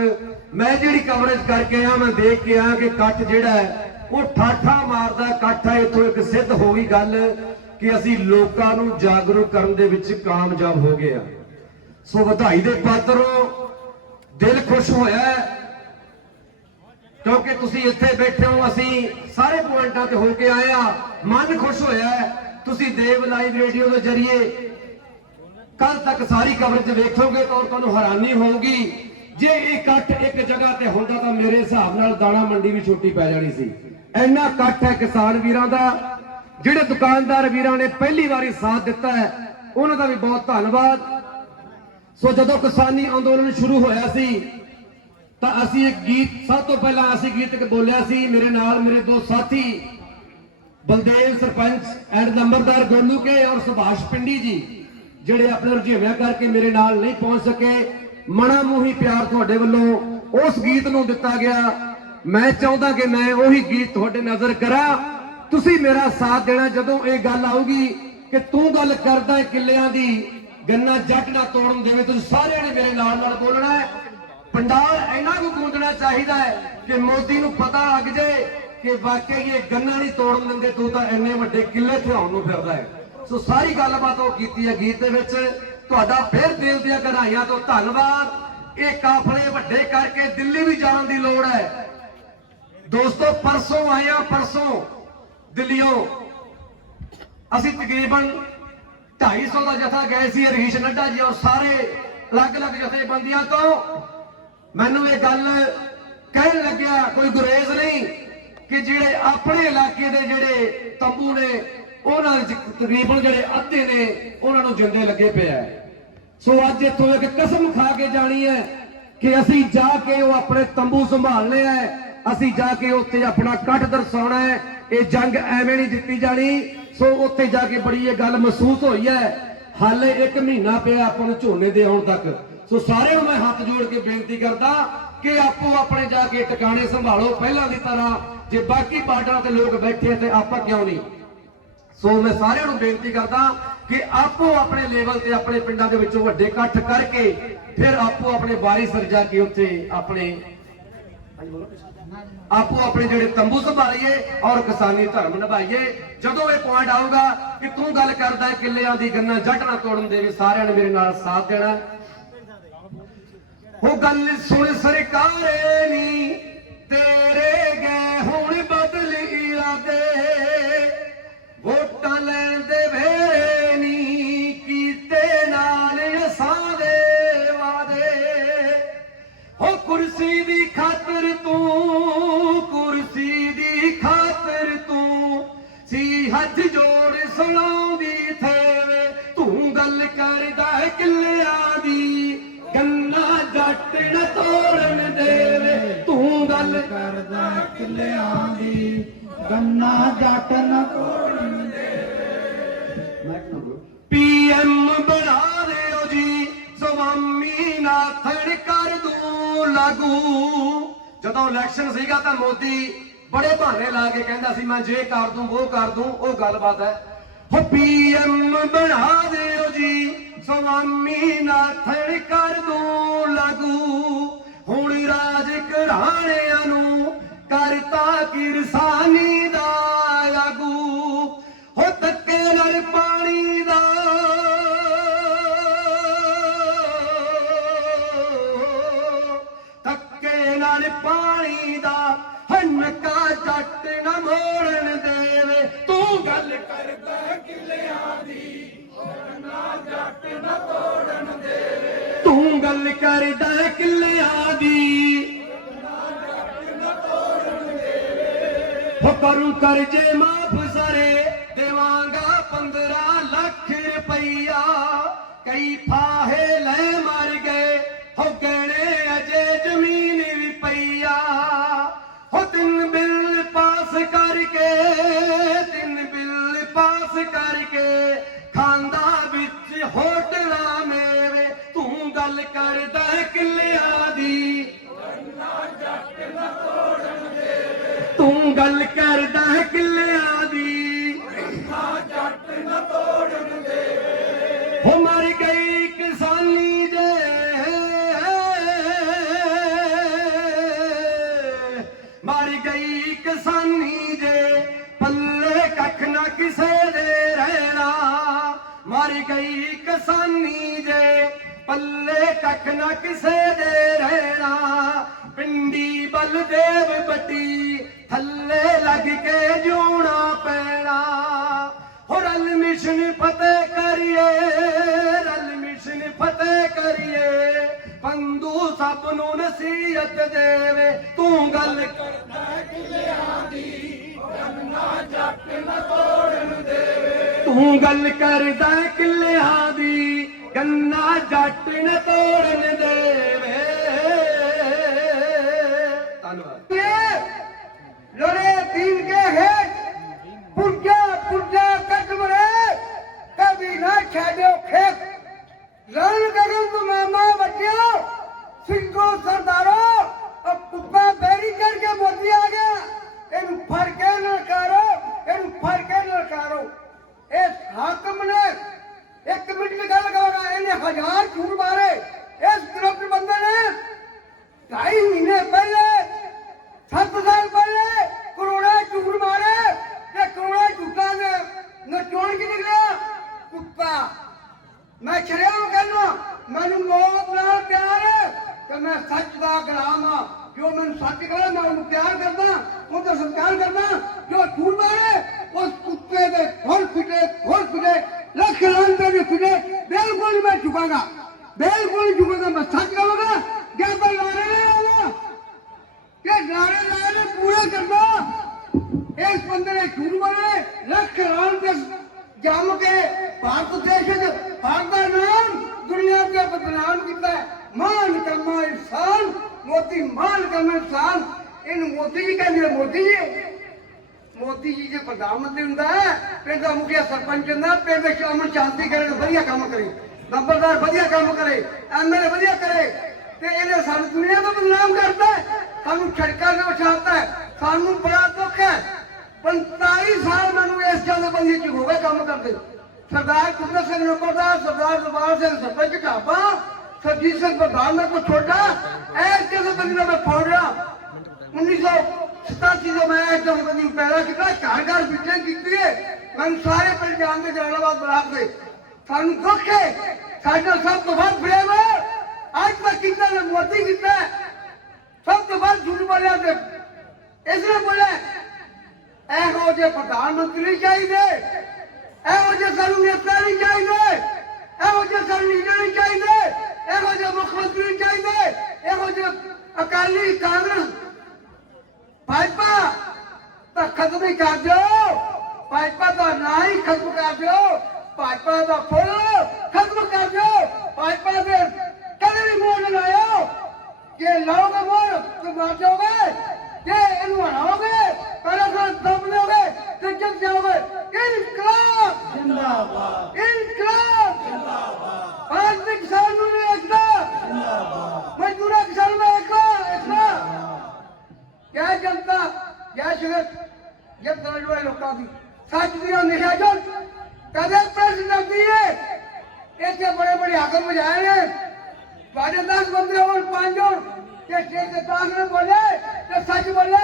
ਮੈਂ ਜਿਹੜੀ ਕਵਰੇਜ ਕਰਕੇ ਆ, ਮੈਂ ਦੇਖ ਕੇ ਆ ਕਿ ਇਕੱਠ ਜਿਹੜਾ ਹੈ ਉਹ ਠਾਠਾ ਮਾਰਦਾ ਇਕੱਠ ਹੈ। ਇੱਥੋਂ ਇੱਕ ਸਿੱਧ ਹੋ ਗਈ ਗੱਲ ਕਿ ਅਸੀਂ ਲੋਕਾਂ ਨੂੰ ਜਾਗਰੂਕ ਕਰਨ ਦੇ ਵਿੱਚ ਕਾਮਯਾਬ ਹੋ ਗਏ ਆ। ਸੋ ਵਧਾਈ ਦੇ ਪਾਤਰ ਹੋ, ਦਿਲ ਖੁਸ਼ ਹੋਇਆ ਕਿਉਂਕਿ ਤੁਸੀਂ ਇੱਥੇ ਬੈਠੇ ਹੋ, ਅਸੀਂ ਸਾਰੇ ਪੁਆਇੰਟਾਂ ਤੇ ਹੋ ਕੇ ਆਏ ਆ, ਮਨ ਖੁਸ਼ ਹੋਇਆ। ਤੁਸੀਂ ਦੇਵ ਲਾਈਵ ਰੇਡੀਓ ਦੇ ਜ਼ਰੀਏ ਕੱਲ ਤੱਕ ਸਾਰੀ ਕਵਰੇਜ ਵੇਖੋਗੇ ਤਾਂ ਤੁਹਾਨੂੰ ਹੈਰਾਨੀ ਹੋਊਗੀ। ਜੇ ਇਹ ਇਕੱਠ ਇੱਕ ਜਗ੍ਹਾ ਤੇ ਹੁੰਦਾ ਤਾਂ ਮੇਰੇ ਹਿਸਾਬ ਨਾਲ ਦਾਣਾ ਮੰਡੀ ਵੀ ਛੋਟੀ ਪੈ ਜਾਣੀ ਸੀ। ਇੰਨਾ ਇਕੱਠ ਹੈ ਕਿਸਾਨ ਵੀਰਾਂ ਦਾ। ਜਿਹੜੇ ਦੁਕਾਨਦਾਰ ਵੀਰਾਂ ਨੇ ਪਹਿਲੀ ਵਾਰੀ ਸਾਥ ਦਿੱਤਾ ਹੈ, ਉਹਨਾਂ ਦਾ ਵੀ ਬਹੁਤ ਧੰਨਵਾਦ। ਸੋ ਜਦੋਂ ਕਿਸਾਨੀ ਅੰਦੋਲਨ ਸ਼ੁਰੂ ਹੋਇਆ ਸੀ ਤਾਂ ਅਸੀਂ ਇੱਕ ਗੀਤ, ਸਭ ਤੋਂ ਪਹਿਲਾਂ ਅਸੀਂ ਗੀਤ ਇੱਕ ਬੋਲਿਆ ਸੀ, ਮੇਰੇ ਨਾਲ ਮੇਰੇ ਦੋ ਸਾਥੀ ਬਲਦੇਵ ਸਰਪੰਚ ਐਂਡ ਨੰਬਰਦਾਰ ਗੋਲੂ ਕੇ ਔਰ ਸੁਭਾਸ਼ ਪਿੰਡੀ ਜੀ, ਜਿਹੜੇ ਆਪਣੇ ਰੁਝੇਵਿਆਂ ਕਰਕੇ ਮੇਰੇ ਨਾਲ ਨਹੀਂ ਪਹੁੰਚ ਸਕੇ। ਮਣਾ ਮੂੰਹੀ ਪਿਆਰ ਤੁਹਾਡੇ ਵੱਲੋਂ ਉਸ ਗੀਤ ਨੂੰ ਦਿੱਤਾ ਗਿਆ। ਮੈਂ ਚਾਹੁੰਦਾ ਕਿ ਮੈਂ ਉਹੀ ਗੀਤ ਤੁਹਾਡੇ ਨਜ਼ਰ ਕਰਾਂ, ਤੁਸੀਂ ਮੇਰਾ ਸਾਥ ਦੇਣਾ। ਜਦੋਂ ਇਹ ਗੱਲ ਆਊਗੀ ਕਿ ਤੂੰ ਗੱਲ ਕਰਦਾ ਕਿੱਲਿਆਂ ਦੀ, ਗੰਨਾ ਜੱਟ ਨਾ ਤੋੜਨ ਦੇਵੇ, ਤੁਸੀਂ ਸਾਰਿਆਂ ਨੇ ਮੇਰੇ ਨਾਲ ਨਾਲ ਬੋਲਣਾ ਹੈ। ਪੰਡਾਲ ਇੰਨਾ ਕੁ ਗੂੰਜਣਾ ਚਾਹੀਦਾ ਹੈ ਕਿ ਮੋਦੀ ਨੂੰ ਪਤਾ ਲੱਗ ਜਾਏ ਕਿ ਵਾਕਈ ਇਹ ਗੰਨਾ ਨਹੀਂ ਤੋੜਨ ਦਿੰਦੇ, ਤੂੰ ਤਾਂ ਇੰਨੇ ਵੱਡੇ ਕਿੱਲੇ ਥਿਆਉਣ ਨੂੰ ਫਿਰਦਾ ਹੈ। ਸੋ ਸਾਰੀ ਗੱਲਬਾਤ ਉਹ ਕੀਤੀ ਹੈ ਗੀਤ ਦੇ ਵਿੱਚ। ਤੁਹਾਡਾ ਫਿਰ ਦਿਲ ਦੀਆਂ ਗਹਿਰਾਈਆਂ ਤੋਂ ਧੰਨਵਾਦ। ਇਹ ਕਾਫਲੇ ਵੱਡੇ ਕਰਕੇ ਦਿੱਲੀ ਵੀ ਜਾਣ ਦੀ ਲੋੜ ਹੈ। ਦੋਸਤੋ, ਪਰਸੋਂ ਆਏ ਆ, ਪਰਸੋਂ ਦਿੱਲੀੋਂ ਅਸੀਂ ਤਕਰੀਬਨ 250 ਦਾ ਜਥਾ ਗਏ ਸੀ, ਹਰੀਸ਼ ਨੱਡਾ ਜੀ ਔਰ ਸਾਰੇ ਅਲੱਗ-ਅਲੱਗ ਜਥੇਬੰਦੀਆਂ ਤੋਂ। ਮੈਨੂੰ ਇਹ ਗੱਲ ਕਹਿਣ ਲੱਗਿਆ, ਕੋਈ ਗੁਰੇਜ਼ ਨਹੀਂ, ਕਿ ਜਿਹੜੇ ਆਪਣੇ ਇਲਾਕੇ ਦੇ ਜਿਹੜੇ ਤੰਬੂ ਨੇ ਉਹਨਾਂ ਦੇ ਤਕਰੀਬਨ ਜਿਹੜੇ ਅੱਧੇ ਨੇ ਉਹਨਾਂ ਨੂੰ ਜਿੰਦੇ ਲੱਗੇ ਪਿਆ। ਸੋ ਅੱਜ ਇੱਥੋਂ ਇੱਕ ਕਸਮ ਖਾ ਕੇ ਜਾਣੀ ਹੈ ਕਿ ਅਸੀਂ ਜਾ ਕੇ ਉਹ ਆਪਣੇ ਤੰਬੂ ਸੰਭਾਲਣੇ ਹੈ, ਅਸੀਂ ਜਾ ਕੇ ਉੱਥੇ ਆਪਣਾ ਕੱਟ ਦਰਸਾਉਣਾ ਹੈ। ਇਹ ਜੰਗ ਐਵੇਂ ਨਹੀਂ ਜਿੱਤੀ ਜਾਣੀ। ਸੋ ਉੱਥੇ ਜਾ ਕੇ ਬੜੀ ਇਹ ਗੱਲ ਮਹਿਸੂਸ ਹੋਈ ਹੈ। ਹਾਲੇ 1 ਮਹੀਨਾ ਪਿਆ ਆਪਾਂ ਨੂੰ ਝੋਨੇ ਦੇ ਆਉਣ ਤੱਕ। ਸੋ ਸਾਰਿਆਂ ਨੂੰ ਮੈਂ ਹੱਥ ਜੋੜ ਕੇ ਬੇਨਤੀ ਕਰਦਾ ਕਿ ਆਪੋ ਆਪਣੇ ਜਾ ਕੇ ਟਿਕਾਣੇ ਸੰਭਾਲੋ ਪਹਿਲਾਂ ਦੀ ਤਰ੍ਹਾਂ। ਜੇ ਬਾਕੀ ਬਾਰਡਰਾਂ ਤੇ ਲੋਕ ਬੈਠੇ ਤੇ ਆਪਾਂ ਕਿਉਂ ਨਹੀਂ। ਸੋ ਮੈਂ ਸਾਰਿਆਂ ਨੂੰ ਬੇਨਤੀ ਕਰਦਾ ਕਿ ਆਪੋ ਆਪਣੇ ਲੈਵਲ ਤੇ ਆਪਣੇ ਪਿੰਡਾਂ ਦੇ ਵਿੱਚੋਂ ਵੱਡੇ ਇਕੱਠ ਕਰਕੇ ਫਿਰ ਆਪੋ ਆਪਣੇ ਵਾਰੀ ਸਰ ਜਾ ਕੇ ਉੱਥੇ ਆਪੋ ਆਪਣੇ ਜਿਹੜੇ ਤੰਬੂ ਸੰਭਾਲੀਏ ਔਰ ਕਿਸਾਨੀ ਧਰਮ ਨਿਭਾਈਏ। ਜਦੋਂ ਇਹ ਪੁਆਇੰਟ ਆਊਗਾ ਕਿ ਤੂੰ ਗੱਲ ਕਰਦਾ ਕਿੱਲਿਆਂ ਦੀ ਗੰਨਾ ਜੱਟ ਨਾ ਤੋੜਨ ਦੇਵੇ, ਸਾਰਿਆਂ ਨੇ ਮੇਰੇ ਨਾਲ ਸਾਥ ਦੇਣਾ। ਉਹ ਗੱਲ ਸੁਣ ਸਰਕਾਰੇ ਨੀ ਤੇਰੇ ਗਏ ਹੁਣ ਬਦਲ ਇਰਾਦੇ, ਵੋਟਾਂ ਲੈਣ ਦੇ ਵੇਲੇ ਨੀ ਕੀਤੇ ਨਾਲ ਅਸਾਂ ਦੇ ਵਾਦੇ। ਹੋ ਕੁਰਸੀ ਦੀ ਖਾਤਰ ਤੂੰ, ਕੁਰਸੀ ਦੀ ਖਾਤਰ ਤੂੰ ਸੀ ਹੱਥ ਜੋੜ ਸੁਣਾਉਂਦੀ ਥੇਵੇ। ਤੂੰ ਗੱਲ ਕਰਦਾ ਕਿੱਲਿਆਂ ਦੀ ਗੰਨਾ ਜੱਟ ਨਾ ਤੋੜਨ ਦੇਵੇ। ਤੂੰ ਗੱਲ ਕਰਦਾ ਕਿੱਲਿਆਂ ਦੀ ਗੰਨਾ ਜੱਟ ਨਾ ਤੋੜਨ ਦੇਵੇ। PM ਬਣਾ ਦਿਓ ਜੀ ਸਵਾਮੀਨਾਥਨ ਕਰ ਦੂੰ ਲਾਗੂ। ਜਦੋਂ ਇਲੈਕਸ਼ਨ ਸੀਗਾ ਤਾਂ ਮੋਦੀ ਬੜੇ ਬਹਾਨੇ ਲਾ ਕੇ ਕਹਿੰਦਾ ਸੀ ਮੈਂ ਜੇ ਕਰ ਦੂੰ ਉਹ ਕਰ ਦੂੰ, ਉਹ ਗੱਲਬਾਤ ਹੈ। ਹੋ PM ਬਣਾ ਦਿਓ ਜੀ ਸਵਾਮੀਨਾਥਨ ਕਰ ਦੂੰ ਲਾਗੂ। ਹੁਣ ਰਾਜ ਘਰਾਣਿਆਂ ਨੂੰ ਕਰਤਾ ਕਿਰਸਾਨੀ ਦਾ ਆਗੂ। ਹੋ ਧੱਕੇ ਨਾਲ ਪਾਣੀ ਦਾ ਧੱਕੇ ਨਾਲ ਪਾਣੀ ਦਾ ਨੱਕਾ ਜੱਟ ਨਾ ਮੋੜਨ ਦੇਵੇ। ਤੂੰ ਗੱਲ ਕਰਦਾ ਕਿੱਲਿਆਂ ਦੀ ਗੰਨਾ ਜੱਟ ਨਾ ਤੋੜਨ ਦੇਵੇ। ਤੂੰ ਗੱਲ ਕਰਦਾ ਕਿੱਲਿਆਂ ਦੀ ਗੰਨਾ ਜੱਟ ਨਾ ਤੋੜਨ ਦੇਵੇ। ਹੋ ਕਰੂ ਕਰਜ਼ੇ ਮਾਫ ਸਾਰੇ ਦੇਵਾਂਗਾ 15 ਲੱਖ ਰੁਪਈਆ। ਕਈ ਫਾਹੇ ਲੈ ਮਰ ਗਏ ਹੋ ਗਹਿਣੇ ਅਜੇ ਜ਼ਮੀਨ ਵੀ ਪਈਆ। ਹੋ 3 ਬਿੱਲ ਪਾਸ ਕਰਕੇ, 3 ਬਿੱਲ ਪਾਸ ਕਰਕੇ ਖਾਂਦਾ ਵਿੱਚ ਹੋਟਲਾਂ ਮੇਵੇ। ਤੂੰ ਗੱਲ ਕਰਦਾ ਕਿੱਲਿਆਂ ਦੀ ਗੰਨਾ ਜੱਟ ਨਾ ਤੋੜਨ ਦੇਵੇ। ਤੂੰ ਗੱਲ ਕਰਦਾ ਕਿੱਲਿਆਂ ਦੀ ਗੰਨਾ ਜੱਟ ਨਾ ਤੋੜਨ ਦੇਵੇ। ਹੋ ਮਰ ਗਈ ਕਿਸਾਨੀ ਜੇ, ਮਰ ਗਈ ਕਿਸਾਨੀ ਜੇ ਪੱਲੇ ਕੱਖ ਨਾ ਕਿਸੇ ਦੇ ਰਹਿਣਾ। ਮਰ ਗਈ ਕਿਸਾਨੀ ਜੇ ਪੱਲੇ ਕੱਖ ਨਾ ਕਿਸੇ ਦੇ ਰਹਿਣਾ। ਪਿੰਡੀ ਬਲਦੇਵ ਬੱਟੀ ਥੱਲੇ ਲੱਗ ਕੇ ਜਿਉਣਾ ਪੈਣਾ। ਹੋ ਰਲ ਮਿਸ਼ਨ ਫਤਿਹ ਕਰੀਏ, ਰਲ ਮਿਸ਼ਨ ਫਤਿਹ ਕਰੀਏ। ਬੰਦੂ ਸਭ ਨੂੰ ਨਸੀਹਤ ਦੇਵੇ। ਤੂੰ ਗੱਲ ਕਰਦਾ ਕਿੱਲਿਆਂ ਦੀ ਗੰਨਾ ਜੱਟ ਨਾ ਤੋੜਨ ਦੇਵੇ। ਤੂੰ ਗੱਲ ਕਰਦਾ ਕਿੱਲਿਆਂ ਦੀ ਗੰਨਾ ਜੱਟ ਨਾ ਤੋੜਨ ਦੇਵੇ। ਧੰਨਵਾਦ। लड़े दीन के हेठ पुरजा पुरजा कटमरे कभी ना छाड़ो खेत। रण गगन को मामा बच्चों सिंगो सरदारों अब कुत्ता बैरी करके मोदी आ गया। इन फर के ललकारो, इन फर के ललकारो। इस हाकम ने 1 मिनट में गल कहा इन्हें 1000 झूठ मारे। इस गिरफ्त बंदे ने 2.5 महीने पहले 7 साल पहले करोड़ा झूठ मारे। करोड़ा झूठा ने नचोड़ के निकला कुत्ता। मैं शरेआम कहना मैनू मौत नाल प्यार है कि मैं सच का गुलाम हाँ। जो मैं सच करा मैं उन्हें प्यार करना, उनका सत्कार करना। जो झूठ मारे उस कुत्ते के खोल फिटे लख लानते भी फिटे। बिल्कुल नहीं मैं झुकागा, बिल्कुल नहीं झुकागा। मैं सच कहूँगा क्या पर नारे नहीं आना, ये नारे लाने पूरे करना। इस बंदे ने झूठ मारे लख लानते जम के भारत देश भारत का नाम दुनिया के बदनाम किया है। मान करना इंसान मोदी, मान करना इंसान। इन मोदी जी कहते मोदी जी जो प्रधानमंत्री होंगे पिंड का मुखिया सरपंच होंगे पिंड अमन शांति करे बढ़िया काम करे। ਨੰਬਰਦਾਰ ਵਧੀਆ ਕੰਮ ਕਰੇ, ਐਮਐਲਏ ਵਧੀਆ ਕਰੇ, ਤੇ ਇਹਨੇ ਸਾਨੂੰ ਦੁਨੀਆ ਤੋਂ ਬਦਨਾਮ ਕਰਤਾ, ਸਾਨੂੰ ਛੜਕਾਂ ਤੇ ਵਿਛਾਤਾ, ਸਾਨੂੰ ਬੜਾ ਦੁੱਖ ਹੈ। 45 ਸਾਲ ਮੈਨੂੰ ਇਸ ਜਥੇਬੰਦੀ ਚ ਹੋ ਗਏ ਕੰਮ ਕਰਦੇ। ਸਰਦਾਰ ਕੁਲਦੀਪ ਸਿੰਘ ਨੰਬਰਦਾਰ, ਸਰਦਾਰ ਦਰਬਾਰ ਸਿੰਘ ਸਰਪੰਚ ਢਾਬਾ, ਸਰਜੀਤ ਸਿੰਘ ਪ੍ਰਧਾਨ ਨੇ ਕੋ ਛੋਟਾ ਇਸ ਜਥੇਬੰਦੀ ਦਾ ਮੈਂ ਫੌੜਾ 1987 ਤੋਂ ਮੈਂ ਇਸ ਜਥੇਬੰਦੀ ਪੈਦਾ ਕੀਤਾ, ਘਰ ਘਰ ਮੀਟਿੰਗ ਕੀਤੀ ਹੈ, ਮੈਨੂੰ ਸਾਰੇ ਪਿੰਡ ਜਾਣਦੇ ਜਲਾਲਾਬਾਦ ਬਲਾਕ ਦੇ। ਸਾਨੂੰ ਦੁੱਖ ਹੈ, ਸਾਡਾ ਸਭ ਤੋਂ ਵੱਧ ਪ੍ਰੇਮ ਹੈ ਅੱਜ ਤੱਕ ਕੀਤਾ ਨੇ ਮੋਦੀ ਕੀਤਾ, ਸਭ ਤੋਂ ਵੱਧ ਝੂਠ ਬੋਲਿਆ ਤੇ ਇਸਨੇ ਬੋਲਿਆ। ਇਹੋ ਜਿਹੇ ਪ੍ਰਧਾਨ ਮੰਤਰੀ ਚਾਹੀਦੇ, ਇਹੋ ਜਿਹੇ ਸਾਨੂੰ ਨੇਤਾ ਨਹੀਂ ਚਾਹੀਦੇ, ਇਹੋ ਜਿਹੇ ਸਾਨੂੰ ਲੀਡਰ ਨਹੀਂ ਚਾਹੀਦੇ, ਇਹੋ ਜਿਹੇ ਮੁੱਖ ਮੰਤਰੀ ਚਾਹੀਦੇ, ਇਹੋ ਜਿਹੇ ਅਕਾਲੀ ਕਾਂਗਰਸ ਭਾਜਪਾ ਤਾਂ ਖਤਮ ਹੀ ਕਰ ਦਿਓ, ਭਾਜਪਾ ਦਾ ਨਾਂ ਹੀ ਖਤਮ ਕਰ ਦਿਓ, ਭਾਜਪਾ ਦਾ ਫੁੱਲ ਖਤਮ ਕਰ ਦਿਓ, ਭਾਜਪਾ ਦੇ ਕਦੇ ਵੀ ਮੋੜ ਨਾ ਲਾਇਓ। ਜੇ ਲਾਓਗੇ ਮੋੜ ਤਾਂ ਮਾਰ ਜਾਓਗੇ, ਜੇ ਇਹਨੂੰ ਹਰਾਓਗੇ ਪਹਿਲਾਂ ਤਾਂ ਦਮ ਲਿਓਗੇ ਤੇ ਜਿੱਤ ਜਾਓਗੇ। ਇਨਕਲਾਬ ਜਿੰਦਾਬਾਦ, ਇਨਕਲਾਬ ਜਿੰਦਾਬਾਦ, ਭਾਰਤੀ ਕਿਸਾਨ ਨੂੰ ਏਕਤਾ ਜਿੰਦਾਬਾਦ, ਮਜ਼ਦੂਰਾਂ ਕਿਸਾਨ ਨੂੰ ਏਕਤਾ। क्या जनता क्या शिरत ये दरजोए लोगों की सच दिया निशाजन कदे प्रेस लगती है। ऐसे बड़े बड़े हाकम बजाए ने 10 बंदे और 5 और ये स्टेज के 10 ने बोले तो सच बोले।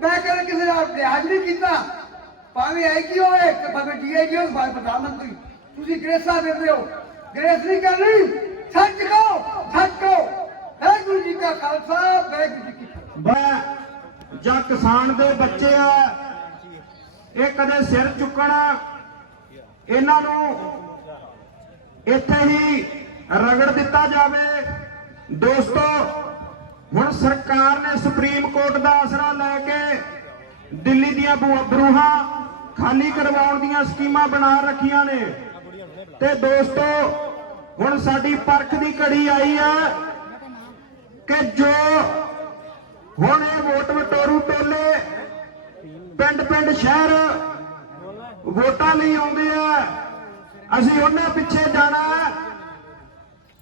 मैं कह किसी ने लिहाज नहीं किया, भावे आई की हो भावे डीआईजी हो भावे प्रधानमंत्री, तुम ग्रेसा दे रहे हो, ग्रेस नहीं करनी, सच कहो, सच कहो। वाहिगुरू जी का खालसा, वाहिगुरू जी की फतेह। ਜਾਂ ਕਿਸਾਨ ਦੇ ਬੱਚੇ ਆ, ਇਹ ਕਦੇ ਸਿਰ ਚੁੱਕਣਾ, ਇਹਨਾਂ ਨੂੰ ਇੱਥੇ ਹੀ ਰਗੜ ਦਿੱਤਾ ਜਾਵੇ। ਦੋਸਤੋ, ਹੁਣ ਸਰਕਾਰ ਨੇ ਸੁਪਰੀਮ ਕੋਰਟ ਦਾ ਆਸਰਾ ਲੈ ਕੇ ਦਿੱਲੀ ਦੀਆਂ ਬਰੂਹਾਂ ਖਾਲੀ ਕਰਵਾਉਣ ਦੀਆਂ ਸਕੀਮਾਂ ਬਣਾ ਰੱਖੀਆਂ ਨੇ। ਤੇ ਦੋਸਤੋ, ਹੁਣ ਸਾਡੀ ਪਰਖ ਦੀ ਘੜੀ ਆਈ ਹੈ ਕਿ ਜੋ ਹੁਣ ਇਹ ਵੋਟ ਵਟੋਰੂ ਟੋਲੇ ਪਿੰਡ ਪਿੰਡ ਸ਼ਹਿਰ ਵੋਟਾਂ ਲਈ ਆਉਂਦੇ ਆ, ਅਸੀਂ ਉਹਨਾਂ ਪਿੱਛੇ ਜਾਣਾ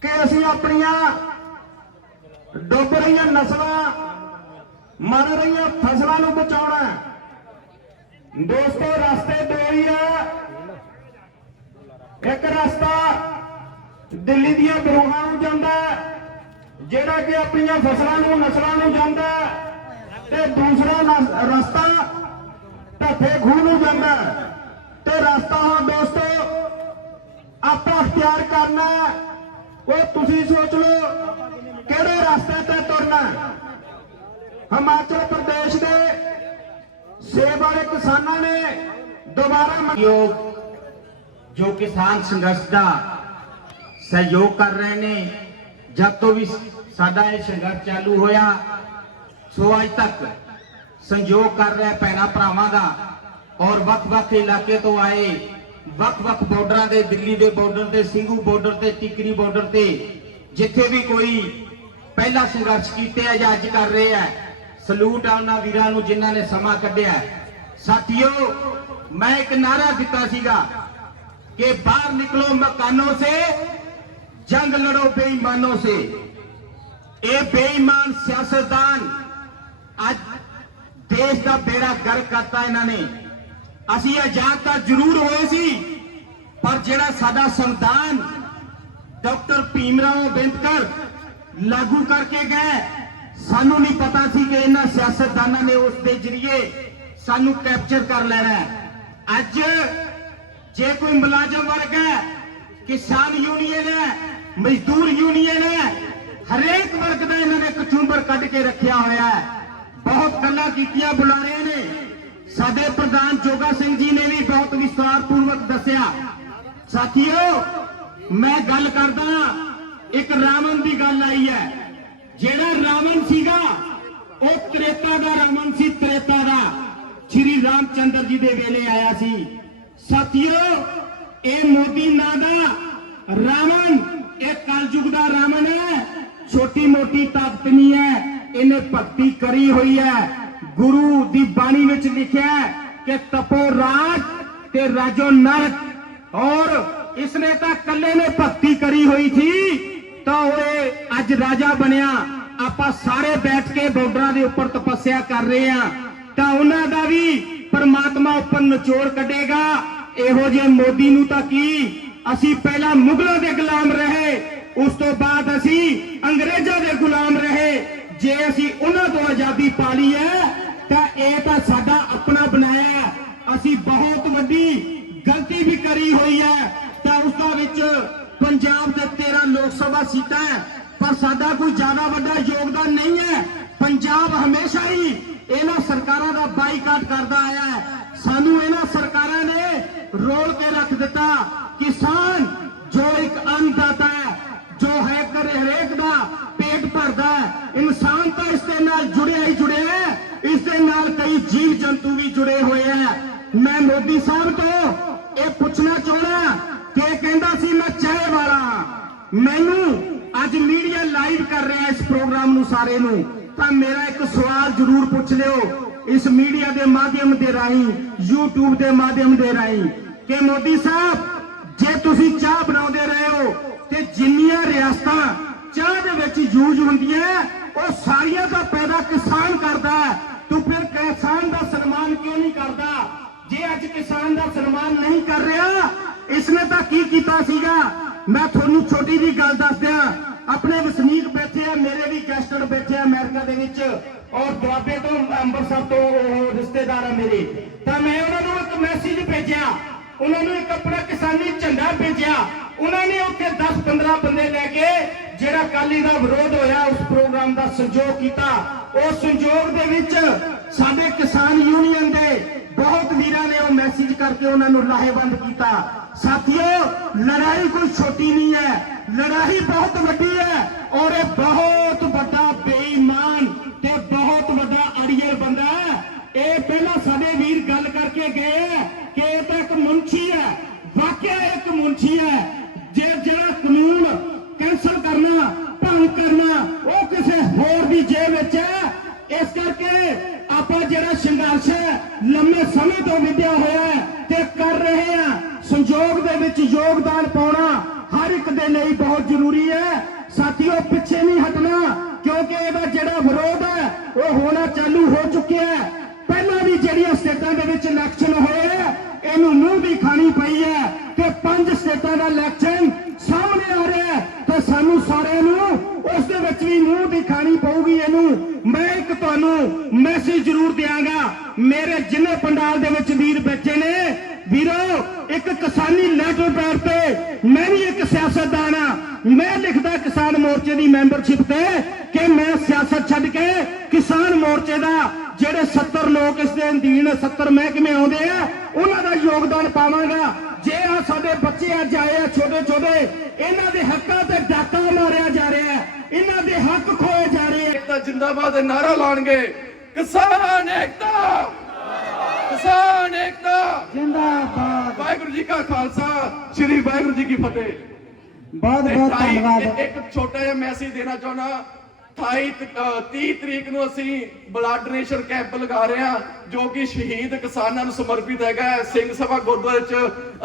ਕਿ ਅਸੀਂ ਆਪਣੀਆਂ ਡੁੱਬ ਰਹੀਆਂ ਨਸਲਾਂ, ਮਰ ਰਹੀਆਂ ਫਸਲਾਂ ਨੂੰ ਬਚਾਉਣਾ। ਦੋਸਤੋ, ਰਸਤੇ ਦੋ ਹੀ ਆ। ਇੱਕ ਰਸਤਾ ਦਿੱਲੀ ਦੀਆਂ ਬਰੂਹਾਂ ਨੂੰ ਜਾਂਦਾ, ਜਿਹੜਾ ਕਿ ਆਪਣੀਆਂ ਫਸਲਾਂ ਨੂੰ ਨਸਲਾਂ ਨੂੰ ਜਾਂਦਾ, ਤੇ ਦੂਸਰਾ ਰਸਤਾ ਢੱਠੇ ਖੂਹ ਨੂੰ ਜਾਂਦਾ। ਤੇ ਰਸਤਾ ਹੁਣ ਦੋਸਤੋ ਆਪਾਂ ਅਖਤਿਆਰ ਕਰਨਾ, ਉਹ ਤੁਸੀਂ ਸੋਚ ਲਓ ਕਿਹੜੇ ਰਸਤੇ ਤੇ ਤੁਰਨਾ। ਹਿਮਾਚਲ ਪ੍ਰਦੇਸ਼ ਦੇ ਸੇਬ ਵਾਲੇ ਕਿਸਾਨਾਂ ਨੇ ਦੁਬਾਰਾ ਜੋ ਕਿਸਾਨ ਸੰਘਰਸ਼ ਦਾ ਸਹਿਯੋਗ ਕਰ ਰਹੇ ਨੇ, जब तो भी साडा ये संघर्ष चालू होया सो अज तक संयोग कर रहा भैन भरावां दा, और वख-वख इलाके तो आए, वख-वख बॉर्डर दे, दिल्ली दे बॉर्डर ते, सिंघू बॉर्डर ते, टिकरी बॉर्डर ते, जिथे भी कोई पहला संघर्ष कीते या अज कर रहे हैं, सलूट आ उन्हां वीरां नूं जिन्हां ने समा कढिया। साथियों, मैं एक नारा दिता सीगा कि बाहर निकलो मकानों से, जंग लड़ो बेईमानों से। ये बेईमान सियासतदान आज देश का बेड़ा गर्क करता इन्होंने। असी आजाद तो जरूर होए सी, पर जेड़ा साडा संविधान डॉक्टर भीमराव अंबेडकर लागू करके गए, सानू नहीं पता सी कि इन्हां सियासतदानां ने उस दे जरिए सानू कैप्चर कर लेना है। अज जे कोई मुलाजम वर्ग है, किसान यूनियन है, मजदूर यूनियन है, हरेक वर्ग का इन्होंने कचूंबर कट के रखा होया है। बहुत गल्लां कीतियां बुलारे ने, साडे प्रधान जोगा सिंह जी ने भी बहुत विस्तार पूर्वक दसिया। साथियों, मैं गल करदा, एक रावण की गल आई है। जेड़ा रावण सीगा वो त्रेता दा रावण सी, त्रेता दा श्री रामचंद्र जी दे वेले आया सी। साथियों, ये मोदी ना दा रावण एक कलयुग दा रावण है, छोटी मोटी ताकत नहीं है, इन्हें भक्ति करी हुई है। गुरु दी बाणी विच लिखिया है कि तपो राज ते राजो नरक, और ਇਸਨੇ ਤਾਂ ਕੱਲੇ ਨੇ ਭਗਤੀ ਕਰੀ ਹੋਈ ਸੀ ਤਾਂ ਉਹ ਅੱਜ ਰਾਜਾ ਬਣਿਆ। ਆਪਾਂ ਸਾਰੇ ਬੈਠ ਕੇ ਬਾਰਡਰਾਂ ਦੇ ਉੱਪਰ ਤਪੱਸਿਆ ਕਰ ਰਹੇ ਆ ਤਾਂ ਉਹਨਾਂ ਦਾ ਵੀ ਪਰਮਾਤਮਾ ਉੱਪਰ ਨਿਚੋੜ ਕੱਢੇਗਾ। ਇਹੋ ਜਿਹੇ ਮੋਦੀ ਨੂੰ ਤਾਂ ਕੀ, ਅਸੀਂ ਪਹਿਲਾਂ ਮੁਗਲਾਂ ਦੇ ਗੁਲਾਮ ਰਹੇ, ਉਸ ਤੋਂ ਬਾਅਦ ਅਸੀਂ ਅੰਗਰੇਜ਼ਾਂ ਦੇ ਗੁਲਾਮ ਰਹੇ। ਜੇ ਅਸੀਂ ਉਹਨਾਂ ਤੋਂ ਆਜ਼ਾਦੀ ਪਾ ਲਈ ਹੈ ਤਾਂ ਇਹ ਤਾਂ ਸਾਡਾ ਆਪਣਾ ਬਣਾਇਆ। ਅਸੀਂ ਬਹੁਤ ਵੱਡੀ ਗਲਤੀ ਵੀ ਕਰੀ ਹੋਈ ਹੈ ਤਾਂ ਉਸ ਦੇ ਵਿੱਚ ਪੰਜਾਬ ਦੇ 13 ਲੋਕ ਸਭਾ ਸੀਟਾਂ ਹੈ, ਪਰ ਸਾਡਾ ਕੋਈ ਜ਼ਿਆਦਾ ਵੱਡਾ ਯੋਗਦਾਨ ਨਹੀਂ ਹੈ। ਪੰਜਾਬ ਹਮੇਸ਼ਾ ਹੀ ਇਹਨਾਂ ਸਰਕਾਰਾਂ ਦਾ ਬਾਈਕਾਟ ਕਰਦਾ ਆਇਆ ਹੈ। ਸਾਨੂੰ ਇਹਨਾਂ ਸਰਕਾਰਾਂ ਨੇ ਰੋਲ ਕੇ ਰੱਖ ਦਿੱਤਾ। ਕਿਸਾਨ ਜੋ ਇੱਕ ਅੰਨਦਾਤਾ ਹੈ, ਜੋ ਹੈ ਕਰ ਹਰੇਕ ਦਾ ਪੇਟ ਭਰਦਾ ਹੈ, ਇਨਸਾਨ ਤਾਂ ਇਸ ਦੇ ਨਾਲ ਜੁੜਿਆ ਹੀ ਜੁੜਿਆ ਹੈ, ਇਸ ਦੇ ਨਾਲ ਕਈ ਜੀਵ ਜੰਤੂ ਵੀ ਜੁੜੇ ਹੋਏ ਹੈ। ਮੈਂ ਮੋਦੀ ਸਾਹਿਬ ਤੋਂ ਇਹ ਪੁੱਛਣਾ ਚਾਹੁੰਦਾ ਕਿ ਕਹਿੰਦਾ ਸੀ ਮੈਂ ਚਾਹ ਵਾਲਾ, ਮੈਨੂੰ ਅੱਜ ਮੀਡੀਆ ਲਾਈਵ ਕਰ ਰਿਹਾ ਇਸ ਪ੍ਰੋਗਰਾਮ ਨੂੰ ਸਾਰੇ ਨੂੰ, ਤਾਂ ਮੇਰਾ ਇੱਕ ਸਵਾਲ ਜ਼ਰੂਰ ਪੁੱਛ ਲਿਓ ਇਸ ਮੀਡੀਆ ਦੇ ਮਾਧਿਅਮ ਦੇ ਰਾਹੀਂ, YouTube ਦੇ ਮਾਧਿਅਮ ਦੇ ਰਾਹੀਂ, ਕਿ ਮੋਦੀ ਸਾਹਿਬ ਜੇ ਤੁਸੀਂ ਚਾਹ ਬਣਾਉਂਦੇ ਰਹੇ ਹੋ ਤੇ ਜਿੰਨੀਆਂ ਰਿਆਸਤਾਂ ਚਾਹ ਦੇ ਵਿੱਚ ਯੂਜ਼ ਹੁੰਦੀਆਂ ਉਹ ਸਾਰੀਆਂ ਦਾ ਪੈਦਾ ਕਿਸਾਨ ਕਰਦਾ ਹੈ, ਤੂੰ ਫਿਰ ਕਿਸਾਨ ਦਾ ਸਨਮਾਨ ਕਿਉਂ ਨਹੀਂ ਕਰਦਾ? ਜੇ ਅੱਜ ਕਿਸਾਨ ਦਾ ਸਨਮਾਨ ਨਹੀਂ ਕਰ ਰਿਹਾ, ਇਸਨੇ ਤਾਂ ਕੀ ਕੀਤਾ ਸੀਗਾ? ਮੈਂ ਤੁਹਾਨੂੰ ਛੋਟੀ ਜਿਹੀ ਗੱਲ ਦੱਸ ਦਿਆਂ, ਆਪਣੇ ਵਸਨੀਕ ਬੈਠੇ ਆ, ਮੇਰੇ ਵੀ ਗੈਸਟਰ ਬੈਠੇ ਆ ਅਮਰੀਕਾ ਦੇ ਵਿੱਚ, ਔਰ ਦੁਆਬੇ ਤੋਂ ਅੰਮ੍ਰਿਤਸਰ ਤੋਂ ਉਹ ਰਿਸ਼ਤੇਦਾਰ ਆ ਮੇਰੇ, ਤਾਂ ਮੈਂ ਉਹਨਾਂ ਨੂੰ ਇੱਕ ਮੈਸੇਜ ਭੇਜਿਆ, ਉਹਨਾਂ ਨੂੰ ਇੱਕ ਆਪਣਾ ਕਿਸਾਨੀ ਝੰਡਾ ਭੇਜਿਆ। ਉਹਨਾਂ ਨੇ ਉੱਥੇ 10-15 ਬੰਦੇ ਲੈ ਕੇ ਜਿਹੜਾ ਅਕਾਲੀ ਦਾ ਵਿਰੋਧ ਹੋਇਆ ਉਸ ਪ੍ਰੋਗਰਾਮ ਦਾ ਸਹਿਯੋਗ ਕੀਤਾ। ਉਸ ਸਹਿਯੋਗ ਦੇ ਵਿੱਚ ਸਾਡੇ ਕਿਸਾਨ ਯੂਨੀਅਨ ਦੇ ਬਹੁਤ ਵੀਰਾਂ ਨੇ ਉਹ ਮੈਸੇਜ ਕਰਕੇ ਉਹਨਾਂ ਨੂੰ ਲਾਹੇਵੰਦ ਕੀਤਾ। ਸਾਥੀਓ, ਲੜਾਈ ਕੋਈ ਛੋਟੀ ਨਹੀਂ ਹੈ, ਲੜਾਈ ਬਹੁਤ ਵੱਡੀ ਹੈ, ਔਰ ਇਹ ਬਹੁਤ ਵੱਡਾ ਬੇਈਮਾਨ ਤੇ ਬਹੁਤ ਵੱਡਾ ਅੜੀਅਲ ਬੰਦਾ ਹੈ। ਇਹ ਪਹਿਲਾਂ ਸਾਡੇ ਵੀਰ ਗੱਲ ਕਰਕੇ ਗਏ ਕਿ ਇਹ ਤਾਂ ਇੱਕ ਮੁਨਸ਼ੀ ਹੈ, ਵਾਕਿਆ ਇੱਕ ਮੁਨਸ਼ੀ ਹੈ। ਜਿਹੜਾ ਕਾਨੂੰਨ ਕੈਂਸਲ ਕਰਨਾ, ਭੰਗ ਕਰਨਾ, ਉਹ ਕਿਸੇ ਹੋਰ ਦੀ ਜੇਬ ਵਿੱਚ ਹੈ। ਇਸ ਕਰਕੇ ਆਪਾਂ ਜਿਹੜਾ ਸੰਘਰਸ਼ ਹੈ ਲੰਮੇ ਸਮੇਂ ਤੋਂ ਵਿੱਢਿਆ ਹੋਇਆ ਹੈ ਤੇ ਕਰ ਰਹੇ ਹਾਂ। ਸੰਯੋਗ ਦੇ ਵਿੱਚ ਯੋਗਦਾਨ ਪਾਉਣਾ ਹਰ ਇੱਕ ਦੇ ਲਈ ਬਹੁਤ ਜ਼ਰੂਰੀ ਹੈ। ਸਾਥੀਓ, ਪਿੱਛੇ ਨਹੀਂ ਹਟਣਾ, ਕਿਉਂਕਿ ਇਹਦਾ ਜਿਹੜਾ ਵਿਰੋਧ ਹੈ ਉਹ ਹੋਣਾ ਚਾਲੂ ਹੋ ਚੁੱਕਿਆ ਹੈ। ਪਹਿਲਾਂ ਵੀ ਜਿਹੜੀਆਂ ਸਟੇਟਾਂ ਦੇ ਵਿੱਚ ਇਲੈਕਸ਼ਨ ਹੋਏ ਇਹਨੂੰ ਮੂੰਹ ਦੀ ਖਾਣੀ ਪਈ ਹੈ ਤੇ 5 ਸਟੇਟਾਂ ਦਾ ਇਲੈਕਸ਼ਨ ਸਾਹਮਣੇ ਆ ਰਿਹਾ ਹੈ ਤੇ ਸਾਨੂੰ ਸਾਰਿਆਂ ਨੂੰ ਉਸ ਦੇ ਵਿੱਚ ਵੀ ਮੂੰਹ ਦੀ ਖਾਣੀ ਪਊਗੀ ਇਹਨੂੰ। ਮੈਂ ਇੱਕ ਤੁਹਾਨੂੰ ਮੈਸੇਜ ਜ਼ਰੂਰ ਦਿਆਂਗਾ, ਮੇਰੇ ਜਿੰਨੇ ਪੰਡਾਲ ਦੇ ਵਿੱਚ ਵੀਰ ਬੈਠੇ ਨੇ, ਵੀਰੋ, ਇੱਕ ਕਿਸਾਨੀ ਲੈਟਰ ਪੈਡ ਤੇ ਮੈਂ ਵੀ ਇੱਕ ਸਿਆਸਤਦਾਨ ਆ, ਮੈਂ ਲਿਖਦਾ ਕਿਸਾਨ ਮੋਰਚੇ ਦੀ ਮੈਂਬਰਸ਼ਿਪ ਤੇ ਕਿ ਮੈਂ ਸਿਆਸਤ ਛੱਡ ਕੇ ਕਿਸਾਨ ਮੋਰਚੇ ਦਾ ਜਿਹੜੇ 70 ਲੋਕ ਇਸ ਦੇ ਅਧੀਨ 70 ਮਹਿਕਮੇ ਆਉਂਦੇ ਆ ਉਹਨਾਂ ਦਾ ਯੋਗਦਾਨ ਪਾਵਾਂਗਾ। ਜੇ ਆ ਸਾਡੇ ਬੱਚੇ ਅੱਜ ਆਏ ਆ ਛੋਟੇ ਛੋਟੇ, ਇਹਨਾਂ ਦੇ ਹੱਕਾਂ ਤੇ ਡਾਕਾ ਮਾਰਿਆ ਜਾ ਰਿਹਾ ਹੈ, ਇਹਨਾਂ ਦੇ ਹੱਕ ਖੋਏ ਜਾ ਰਹੇ ਆ। ਤਾਂ ਜਿੰਦਾਬਾਦ ਦੇ ਨਾਰਾ ਲਾਣਗੇ, ਕਿਸਾਨ ਏਕਤਾ, ਕਿਸਾਨ ਏਕਤਾ ਜਿੰਦਾਬਾਦ। ਵਾਹਿਗੁਰੂ ਜੀ ਕਾ ਖਾਲਸਾ, ਸ੍ਰੀ ਵਾਹਿਗੁਰੂ ਜੀ ਕੀ ਫਤਿਹ। ਬਹੁਤ ਬਹੁਤ ਧੰਨਵਾਦ। ਇੱਕ ਛੋਟਾ ਜਿਹਾ ਮੈਸੇਜ ਦੇਣਾ ਚਾਹੁੰਦਾ। 30 ਤਰੀਕ ਨੂੰ ਅਸੀਂ ਬਲੱਡ ਡੋਨੇਸ਼ਨ ਕੈਂਪ ਲਗਾ ਰਹੇ ਹਾਂ ਜੋ ਕਿ ਸ਼ਹੀਦ ਕਿਸਾਨਾਂ ਨੂੰ ਸਮਰਪਿਤ ਹੈਗਾ। ਸਿੰਘ ਸਭਾ ਗੁਰਦੁਆਰੇ 'ਚ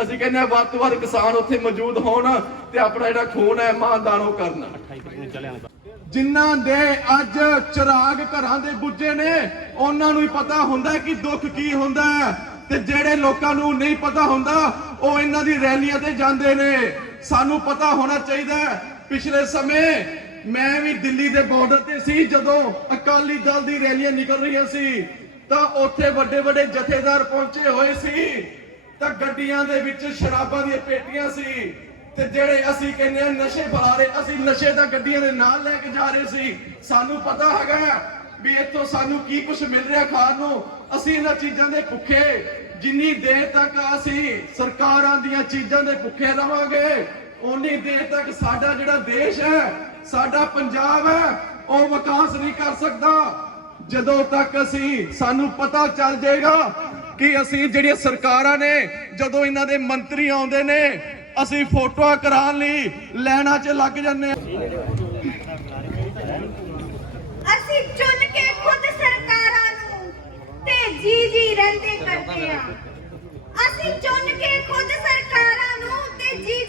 ਅਸੀਂ ਕਹਿੰਦੇ ਹਾਂ ਵੱਧ ਤੋਂ ਵੱਧ ਕਿਸਾਨ ਉੱਥੇ ਮੌਜੂਦ ਹੋਣ ਤੇ ਆਪਣਾ ਜਿਹੜਾ ਖੂਨ ਹੈ ਮਾਨਦਾਨ ਉਹ ਕਰਨ। ਜਿਨ੍ਹਾਂ ਦੇ ਅੱਜ ਚਿਰਾਗ ਘਰਾਂ ਦੇ ਬੁੱਝੇ ਨੇ ਉਹਨਾਂ ਨੂੰ ਹੀ ਪਤਾ ਹੁੰਦਾ ਕਿ ਦੁੱਖ ਕੀ ਹੁੰਦਾ ਹੈ, ਤੇ ਜਿਹੜੇ ਲੋਕਾਂ ਨੂੰ ਨਹੀਂ ਪਤਾ ਹੁੰਦਾ ਉਹ ਇਹਨਾਂ ਦੀ ਰੈਲੀਆਂ ਤੇ ਜਾਂਦੇ ਨੇ। ਸਾਨੂੰ ਪਤਾ ਹੋਣਾ ਚਾਹੀਦਾ ਹੈ। ਪਿਛਲੇ ਸਮੇਂ ਮੈਂ ਵੀ ਦਿੱਲੀ ਦੇ ਬਾਰਡਰ ਤੇ ਸੀ, ਜਦੋਂ ਅਕਾਲੀ ਦਲ ਦੀ ਰੈਲੀਆਂ ਨਿਕਲ ਰਹੀਆਂ ਸੀ ਤਾਂ ਉੱਥੇ ਵੱਡੇ ਵੱਡੇ ਜਥੇਦਾਰ ਪਹੁੰਚੇ ਹੋਏ ਸੀ ਤਾਂ ਗੱਡੀਆਂ ਦੇ ਵਿੱਚ ਸ਼ਰਾਬਾਂ ਦੀਆਂ ਪੇਟੀਆਂ ਸੀ ਤੇ ਜਿਹੜੇ ਅਸੀਂ ਕਹਿੰਦੇ ਆ ਨਸ਼ੇ ਫੈਲਾ ਰਹੇ, ਅਸੀਂ ਨਸ਼ੇ ਤਾਂ ਗੱਡੀਆਂ ਦੇ ਨਾਲ ਲੈ ਕੇ ਜਾ ਰਹੇ ਸੀ। ਸਾਨੂੰ ਪਤਾ ਹੈਗਾ ਵੀ ਇੱਥੋਂ ਸਾਨੂੰ ਕੀ ਕੁਝ ਮਿਲ ਰਿਹਾ ਖਾਣ ਨੂੰ। ਅਸੀਂ ਇਹਨਾਂ ਚੀਜ਼ਾਂ ਦੇ ਭੁੱਖੇ, ਜਿੰਨੀ ਦੇਰ ਤੱਕ ਅਸੀਂ ਸਰਕਾਰਾਂ ਦੀਆਂ ਚੀਜ਼ਾਂ ਦੇ ਭੁੱਖੇ ਰਵਾਂਗੇ ਉਨੀ ਦੇਰ ਤੱਕ ਸਾਡਾ ਜਿਹੜਾ ਦੇਸ਼ ਹੈ, ਸਾਡਾ ਪੰਜਾਬ ਹੈ, ਉਹ ਵਿਕਾਸ ਨਹੀਂ ਕਰ ਸਕਦਾ। ਜਦੋਂ ਤੱਕ ਸਾਨੂੰ ਪਤਾ ਚੱਲ ਜਾਏਗਾ ਕਿ ਅਸੀਂ ਜਿਹੜੀਆਂ ਸਰਕਾਰਾਂ ਨੇ, ਜਦੋਂ ਇਹਨਾਂ ਦੇ ਮੰਤਰੀ ਆਉਂਦੇ ਨੇ ਅਸੀਂ ਫੋਟੋਆਂ ਕਰਾਉਣ ਲਈ ਲਾਈਨਾਂ 'ਚ ਲੱਗ ਜਾਂਦੇ ਹਾਂ। ਅਸੀਂ ਚੁਣ ਕੇ ਖੁਦ ਸਰਕਾਰਾਂ ਨੂੰ ਤੇ ਜੀ ਰਹਿੰਦੇ ਕਰਦੇ ਆ। ਅਸੀਂ ਚੁਣ ਕੇ ਖੁਦ ਸਰਕਾਰਾਂ ਨੂੰ ਤੇ ਜੀ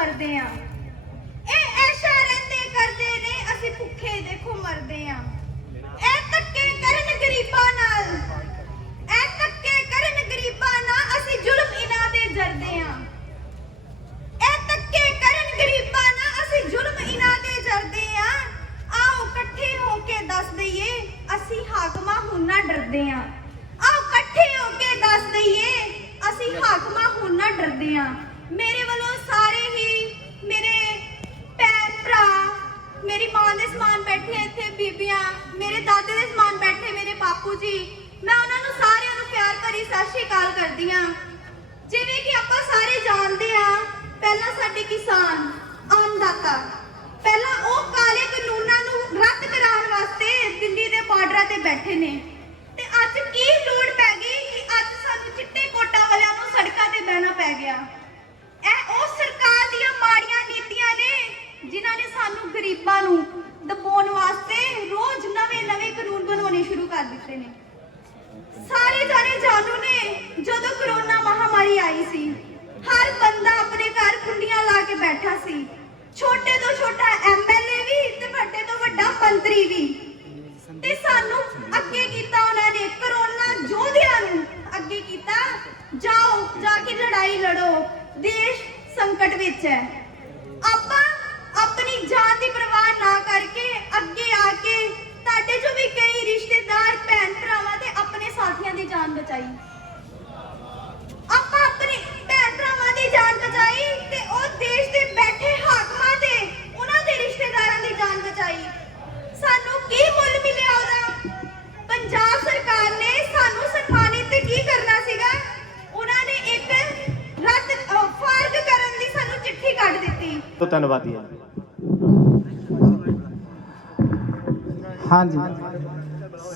ਮਰਦੇ ਆ। ਇਹ ਐਸ਼ਾ ਰਹਿੰਦੇ ਕਰਦੇ ਨੇ, ਅਸੀਂ ਭੁੱਖੇ ਦੇਖੋ ਮਰਦੇ ਆ। ਇਹ ਧੱਕੇ ਕਰਨ ਗਰੀਬਾਂ ਨਾਲ, ਇਹ ਧੱਕੇ ਕਰਨ ਗਰੀਬਾਂ ਨਾਲ, ਅਸੀਂ ਜ਼ੁਲਮ ਇਹਨਾਂ ਦੇ ਜਰਦੇ ਆ। ਇਹ ਧੱਕੇ ਕਰਨ ਗਰੀਬਾਂ ਨਾਲ, ਅਸੀਂ ਜ਼ੁਲਮ ਇਹਨਾਂ ਦੇ ਜਰਦੇ ਆ। ਆਓ ਇਕੱਠੇ ਹੋ ਕੇ ਦੱਸ ਦਈਏ, ਅਸੀਂ ਹਾਕਮਾਂ ਹੁਣ ਨਾ ਡਰਦੇ ਆ। ਆਓ ਇਕੱਠੇ ਹੋ ਕੇ ਦੱਸ ਦਈਏ, ਅਸੀਂ ਹਾਕਮਾਂ ਹੁਣ ਨਾ ਡਰਦੇ ਆ। ਮੇਰੇ ਵੱਲੋਂ ਸਾਰੇ ਹੀ ਮੇਰੇ ਭੈਣ ਭਰਾ, ਮੇਰੀ ਮਾਂ ਦੇ ਸਮਾਨ ਬੈਠੇ ਇੱਥੇ ਬੀਬੀਆਂ, ਮੇਰੇ ਦਾਦੇ ਦੇ ਸਮਾਨ ਬੈਠੇ ਮੇਰੇ ਬਾਪੂ ਜੀ, ਮੈਂ ਉਹਨਾਂ ਨੂੰ ਸਾਰਿਆਂ ਨੂੰ ਪਿਆਰ ਭਰੀ ਸਤਿ ਸ਼੍ਰੀ ਅਕਾਲ ਕਰਦੀ ਹਾਂ। ਜਿਵੇਂ ਕਿ ਆਪਾਂ ਸਾਰੇ ਜਾਣਦੇ ਆ, ਪਹਿਲਾਂ ਸਾਡੇ ਕਿਸਾਨ ਅੰਨਦਾਤਾ ਪਹਿਲਾਂ ਉਹ ਕਾਲੇ ਕਾਨੂੰਨਾਂ ਨੂੰ ਰੱਦ ਕਰਾਉਣ ਵਾਸਤੇ ਦਿੱਲੀ ਦੇ ਬਾਰਡਰਾਂ ਤੇ ਬੈਠੇ ਨੇ, ਤੇ ਅੱਜ ਕੀ ਲੋੜ ਪੈ ਗਈ ਕਿ ਅੱਜ ਸਾਨੂੰ ਚਿੱਟੇ ਕੋਟਾਂ ਵਾਲਿਆਂ ਨੂੰ ਸੜਕਾਂ ਤੇ ਬਹਿਣਾ ਪੈ ਗਿਆ। ਇਹ ਉਹ ਸਰਕਾਰ ਦੀਆਂ ਮਾੜੀਆਂ ਨੀਤੀਆਂ ਨੇ ਜਿਨ੍ਹਾਂ ਨੇ ਸਾਨੂੰ ਗਰੀਬਾਂ ਨੂੰ ਦਬਾਉਣ ਵਾਸਤੇ ਰੋਜ਼ ਨਵੇਂ ਕਾਨੂੰਨ ਬਣਾਉਣੇ ਸ਼ੁਰੂ ਕਰ ਦਿੱਤੇ ਨੇ। ਸਾਰੇ ਜਾਣੇ ਜਾਣੂ ਨੇ, ਜਦੋਂ ਕਰੋਨਾ ਮਹਾਮਾਰੀ ਆਈ ਸੀ, ਹਰ ਬੰਦਾ ਆਪਣੇ ਘਰ ਕੁੰਡੀਆਂ ਲਾ ਕੇ ਬੈਠਾ ਸੀ, ਛੋਟੇ ਤੋਂ ਛੋਟਾ ਐਮਐਲਏ ਵੀ ਤੇ ਵੱਡੇ ਤੋਂ ਵੱਡਾ ਮੰਤਰੀ ਵੀ। ਤੇ ਸਾਨੂੰ ਅੱਗੇ ਕੀਤਾ ਉਹਨਾਂ ਨੇ, ਕਰੋਨਾ ਯੋਧਿਆਂ ਨੂੰ ਅੱਗੇ ਕੀਤਾ, ਜਾਓ ਜਾ ਕੇ ਲੜਾਈ ਲੜੋ, ਦੇਸ਼ ਸੰਕਟ ਵਿੱਚ ਹੈ। ਆਪਾਂ ਆਪਣੀ ਜਾਨ ਦੀ ਪਰਵਾਹ ਨਾ ਕਰਕੇ ਅੱਗੇ ਆ ਕੇ ਤੁਹਾਡੇ ਜੋ ਵੀ ਕਈ ਰਿਸ਼ਤੇਦਾਰ ਭੈਣ ਭਰਾਵਾਂ ਤੇ ਆਪਣੇ ਸਾਥੀਆਂ ਦੀ ਜਾਨ ਬਚਾਈ। ਆਪਾਂ ਆਪਣੀ ਭੈਣ ਭਰਾਵਾਂ ਦੀ ਜਾਨ ਬਚਾਈ ਤੇ ਉਹ ਦੇਸ਼ ਦੇ ਬੈਠੇ ਹਾਕਮਾਂ ਦੇ ਉਹਨਾਂ ਦੇ ਰਿਸ਼ਤੇਦਾਰਾਂ ਦੀ ਜਾਨ ਬਚਾਈ। ਸਾਨੂੰ ਕੀ ਮੁੱਲ ਮਿਲਿਆ ਉਹਦਾ? ਪੰਜਾਬ ਸਰਕਾਰ ਨੇ ਸਾਨੂੰ ਸਨਮਾਨਿਤ ਕੀ ਕਰਨਾ ਸੀਗਾ, ਉਹਨਾਂ ਨੇ ਇੱਕ ਰੱਦ ਫਾਰਗ ਕਰਨ ਦੀ ਸਾਨੂੰ ਚਿੱਠੀ ਕੱਢ ਦਿੱਤੀ। ਧੰਨਵਾਦੀ ਹੈ। ਹਾਂਜੀ,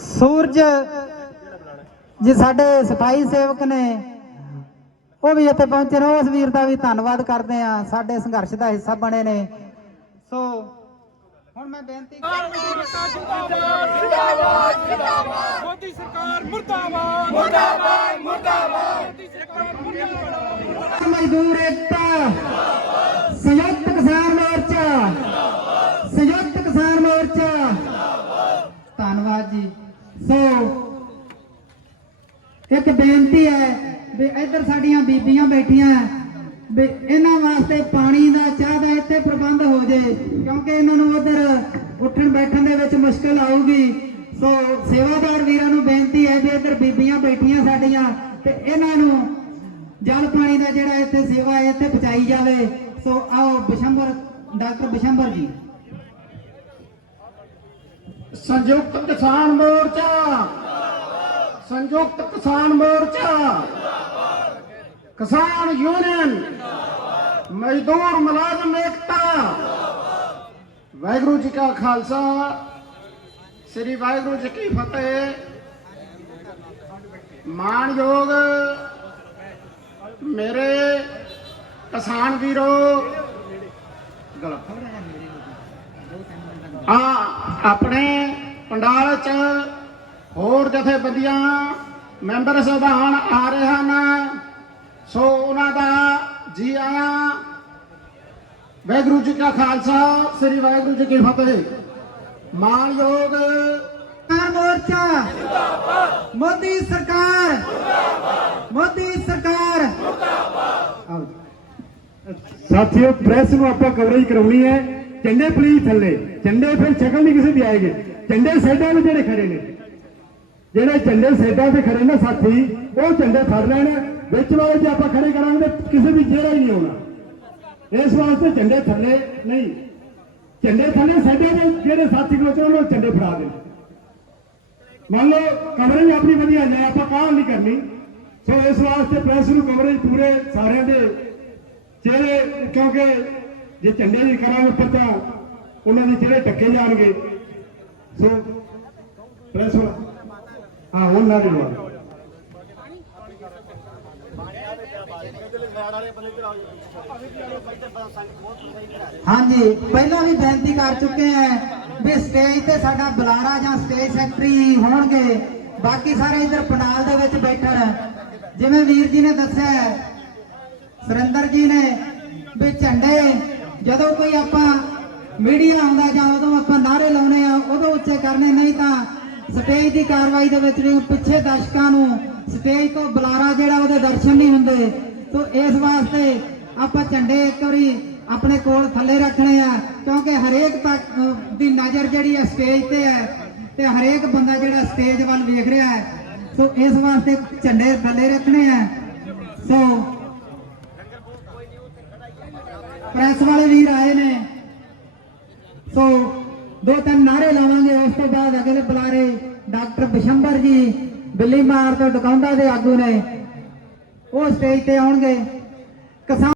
ਸੂਰਜ ਜੀ ਸਾਡੇ ਸਫਾਈ ਸੇਵਕ ਨੇ, ਉਹ ਵੀ ਇੱਥੇ ਪਹੁੰਚੇ ਨੇ, ਉਸ ਵੀਰ ਦਾ ਵੀ ਧੰਨਵਾਦ ਕਰਦੇ ਆ, ਸਾਡੇ ਸੰਘਰਸ਼ ਦਾ ਹਿੱਸਾ ਬਣੇ ਨੇ। ਸੋ ਹੁਣ ਮੈਂ ਬੇਨਤੀ ਮੋਦੀ ਸਰਕਾਰ ਮੁਰਦਾਬਾਦ ਮੁਰਦਾਬਾਦ ਮੁਰਦਾਬਾਦ ਮਜ਼ਦੂਰ ਏਕਤਾ, ਸੰਯੁਕਤ ਕਿਸਾਨ ਮੋਰਚਾ, ਸੰਯੁਕਤ ਕਿਸਾਨ ਮੋਰਚਾ, ਧੰਨਵਾਦ ਜੀ। ਸੋ ਇੱਕ ਬੇਨਤੀ ਹੈ ਵੀ ਇੱਧਰ ਸਾਡੀਆਂ ਬੀਬੀਆਂ ਬੈਠੀਆਂ ਵੀ ਇਹਨਾਂ ਵਾਸਤੇ ਪਾਣੀ ਦਾ, ਚਾਹ ਦਾ ਇੱਥੇ ਪ੍ਰਬੰਧ ਹੋ ਜੇ, ਕਿਉਂਕਿ ਇਹਨਾਂ ਨੂੰ ਉਧਰ ਉੱਠਣ ਬੈਠਣ ਦੇ ਵਿੱਚ ਮੁਸ਼ਕਲ ਆਊਗੀ। ਸੋ ਸੇਵਾਦਾਰ ਵੀਰਾਂ ਨੂੰ ਬੇਨਤੀ ਹੈ ਵੀ ਇੱਧਰ ਬੀਬੀਆਂ ਬੈਠੀਆਂ ਸਾਡੀਆਂ, ਤੇ ਇਹਨਾਂ ਨੂੰ ਜਲ ਪਾਣੀ ਦਾ ਜਿਹੜਾ ਇੱਥੇ ਸੇਵਾ ਹੈ ਇੱਥੇ ਪਹੁੰਚਾਈ ਜਾਵੇ। ਸੋ ਆਓ ਬਿਸ਼ੰਬਰ, ਡਾਕਟਰ ਬਿਸ਼ੰਬਰ ਜੀ। ਸੰਯੁਕਤ ਕਿਸਾਨ ਮੋਰਚਾ, ਸੰਯੁਕਤ ਕਿਸਾਨ ਮੋਰਚਾ, ਕਿਸਾਨ ਯੂਨੀਅਨ, ਮਜ਼ਦੂਰ ਮੁਲਾਜ਼ਮ ਏਕਤਾ। ਵਾਹਿਗੁਰੂ ਜੀ ਕਾ ਖਾਲਸਾ, ਸ੍ਰੀ ਵਾਹਿਗੁਰੂ ਜੀ ਕੀ ਫਤਿਹ। ਮਾਣਯੋਗ ਮੇਰੇ ਕਿਸਾਨ ਵੀਰੋ, ਆਪਣੇ ਪੰਡਾਲ ਚ ਹੋਰ ਜਥੇਬੰਦੀਆਂ ਮੈਂਬਰ ਸਭਾਵਾਂ ਆ ਰਹੇ ਹਨ, ਸੋ ਉਹਨਾਂ ਦਾ ਜੀ ਆਇਆਂ। ਵਾਹਿਗੁਰੂ ਜੀ ਕਾ ਖਾਲਸਾ, ਸ੍ਰੀ ਵਾਹਿਗੁਰੂ ਜੀ ਕੀ ਫਤਿਹ। ਮਾਣਯੋਗ ਮੋਰਚਾ ਮੋਦੀ ਸਰਕਾਰ, ਮੋਦੀ ਸਰਕਾਰ। ਸਾਥੀਓ, ਪ੍ਰੈਸ ਨੂੰ ਆਪਾਂ ਕਵਰੇਜ ਕਰਾਉਣੀ ਹੈ। ਝੰਡੇ ਪਲੀਜ਼ ਥੱਲੇ, ਝੰਡੇ ਫਿਰ ਸ਼ਕਲ ਨਹੀਂ ਕਿਸੇ ਦੀ ਆਏਗੀ। ਝੰਡੇ ਸਾਈਡਾਂ 'ਤੇ ਜਿਹੜੇ ਖੜੇ ਨੇ, ਜਿਹੜੇ ਝੰਡੇ ਸਾਈਡਾਂ 'ਤੇ ਖੜੇ ਨੇ ਸਾਥੀ, ਉਹ ਝੰਡੇ ਫੜ ਲੈਣ। ਵਿੱਚ ਵਾਲੇ ਜੇ ਆਪਾਂ ਖੜੇ ਕਰਾਂਗੇ ਤਾਂ ਕਿਸੇ ਦੀ ਜਿਹੜਾ ਹੀ ਨਹੀਂ ਆਉਣਾ। ਇਸ ਵਾਸਤੇ ਝੰਡੇ ਥੱਲੇ ਨਹੀਂ, ਝੰਡੇ ਥੱਲੇ ਸਾਈਡਾਂ 'ਤੇ ਜਿਹੜੇ ਸਾਥੀ ਖਲੋਤੇ ਉਹਨਾਂ ਨੂੰ ਝੰਡੇ ਫੜਾ ਦੇਣ। ਮੰਨ ਲਓ ਕਵਰੇਜ ਆਪਣੀ ਵਧੀਆ ਲੈ, ਆਪਾਂ ਕਾਹਲ ਨਹੀਂ ਕਰਨੀ। ਸੋ ਇਸ ਵਾਸਤੇ ਪ੍ਰੈਸ ਨੂੰ ਕਵਰੇਜ ਪੂਰੇ ਸਾਰਿਆਂ ਦੇ ਚਿਹਰੇ, ਕਿਉਂਕਿ ਜੇ ਝੰਡੇ ਦੀ ਕਰਾਂਗੇ ਉੱਪਰ ਤਾਂ ਉਹਨਾਂ ਦੇ ਚਿਹਰੇ ਢੱਕੇ ਜਾਣਗੇ। ਸੋ ਪ੍ਰੈਸ ਹਾਂ ਉਹਨਾਂ ਦੇ ਨਾਲ ਹਾਂਜੀ, ਪਹਿਲਾਂ ਵੀ ਬੇਨਤੀ ਕਰ ਚੁੱਕੇ ਆ ਵੀ ਸਟੇਜ ਤੇ ਸਾਡਾ ਬੁਲਾਰਾ ਜਾਂ ਸਟੇਜ ਸੈਕਟਰੀ ਹੋਣਗੇ, ਬਾਕੀ ਸਾਰੇ ਇੱਧਰ ਪੰਡਾਲ ਦੇ ਵਿੱਚ ਬੈਠਣ। ਜਿਵੇਂ ਵੀਰ ਜੀ ਨੇ ਦੱਸਿਆ, ਸੁਰਿੰਦਰ ਜੀ ਨੇ ਵੀ ਝੰਡੇ ਜਦੋਂ ਕੋਈ ਆਪਾਂ ਮੀਡੀਆ ਆਉਂਦਾ ਜਾਂ ਉਦੋਂ ਆਪਾਂ ਨਾਅਰੇ ਲਾਉਨੇ ਆ ਉਦੋਂ ਉੱਚੇ ਕਰਨੇ, ਨਹੀਂ ਤਾਂ ਸਟੇਜ ਦੀ ਕਾਰਵਾਈ ਦੇ ਵਿੱਚ ਵੀ ਪਿੱਛੇ ਦਰਸ਼ਕਾਂ ਨੂੰ ਸਟੇਜ ਤੋਂ ਬੁਲਾਰਾ ਜਿਹੜਾ ਉਹਦੇ ਦਰਸ਼ਨ ਨਹੀਂ ਹੁੰਦੇ। ਸੋ ਇਸ ਵਾਸਤੇ ਆਪਾਂ ਝੰਡੇ ਇੱਕ ਵਾਰੀ ਆਪਣੇ ਕੋਲ ਥੱਲੇ ਰੱਖਣੇ ਆ, ਕਿਉਂਕਿ ਹਰੇਕ ਤੱਕ ਦੀ ਨਜ਼ਰ ਜਿਹੜੀ ਹੈ ਸਟੇਜ ਤੇ ਹੈ ਤੇ ਹਰੇਕ ਬੰਦਾ ਜਿਹੜਾ ਸਟੇਜ ਵੱਲ ਵੇਖ ਰਿਹਾ ਹੈ। ਸੋ ਇਸ ਵਾਸਤੇ ਝੰਡੇ ਥੱਲੇ ਰੱਖਣੇ ਆ। ਸੋ ਪ੍ਰੈਸ ਵਾਲੇ ਵੀਰ ਆਏ ਨੇ, ਸੋ 2-3 ਨਾਅਰੇ ਲਾਵਾਂਗੇ। ਉਸ ਤੋਂ ਬਾਅਦ ਅਗਲੇ ਬੁਲਾਰੇ ਡਾਕਟਰ ਬਿਸ਼ੰਬਰ ਜੀ ਬਿੱਲੀ ਮਾਰ ਤੋਂ ਡਕਾਉਂਦਾ ਦੇ ਆਗੂ ਨੇ, ਉਹ ਸਟੇਜ ਤੇ ਆਉਣਗੇ। ਕਿਸਾਨ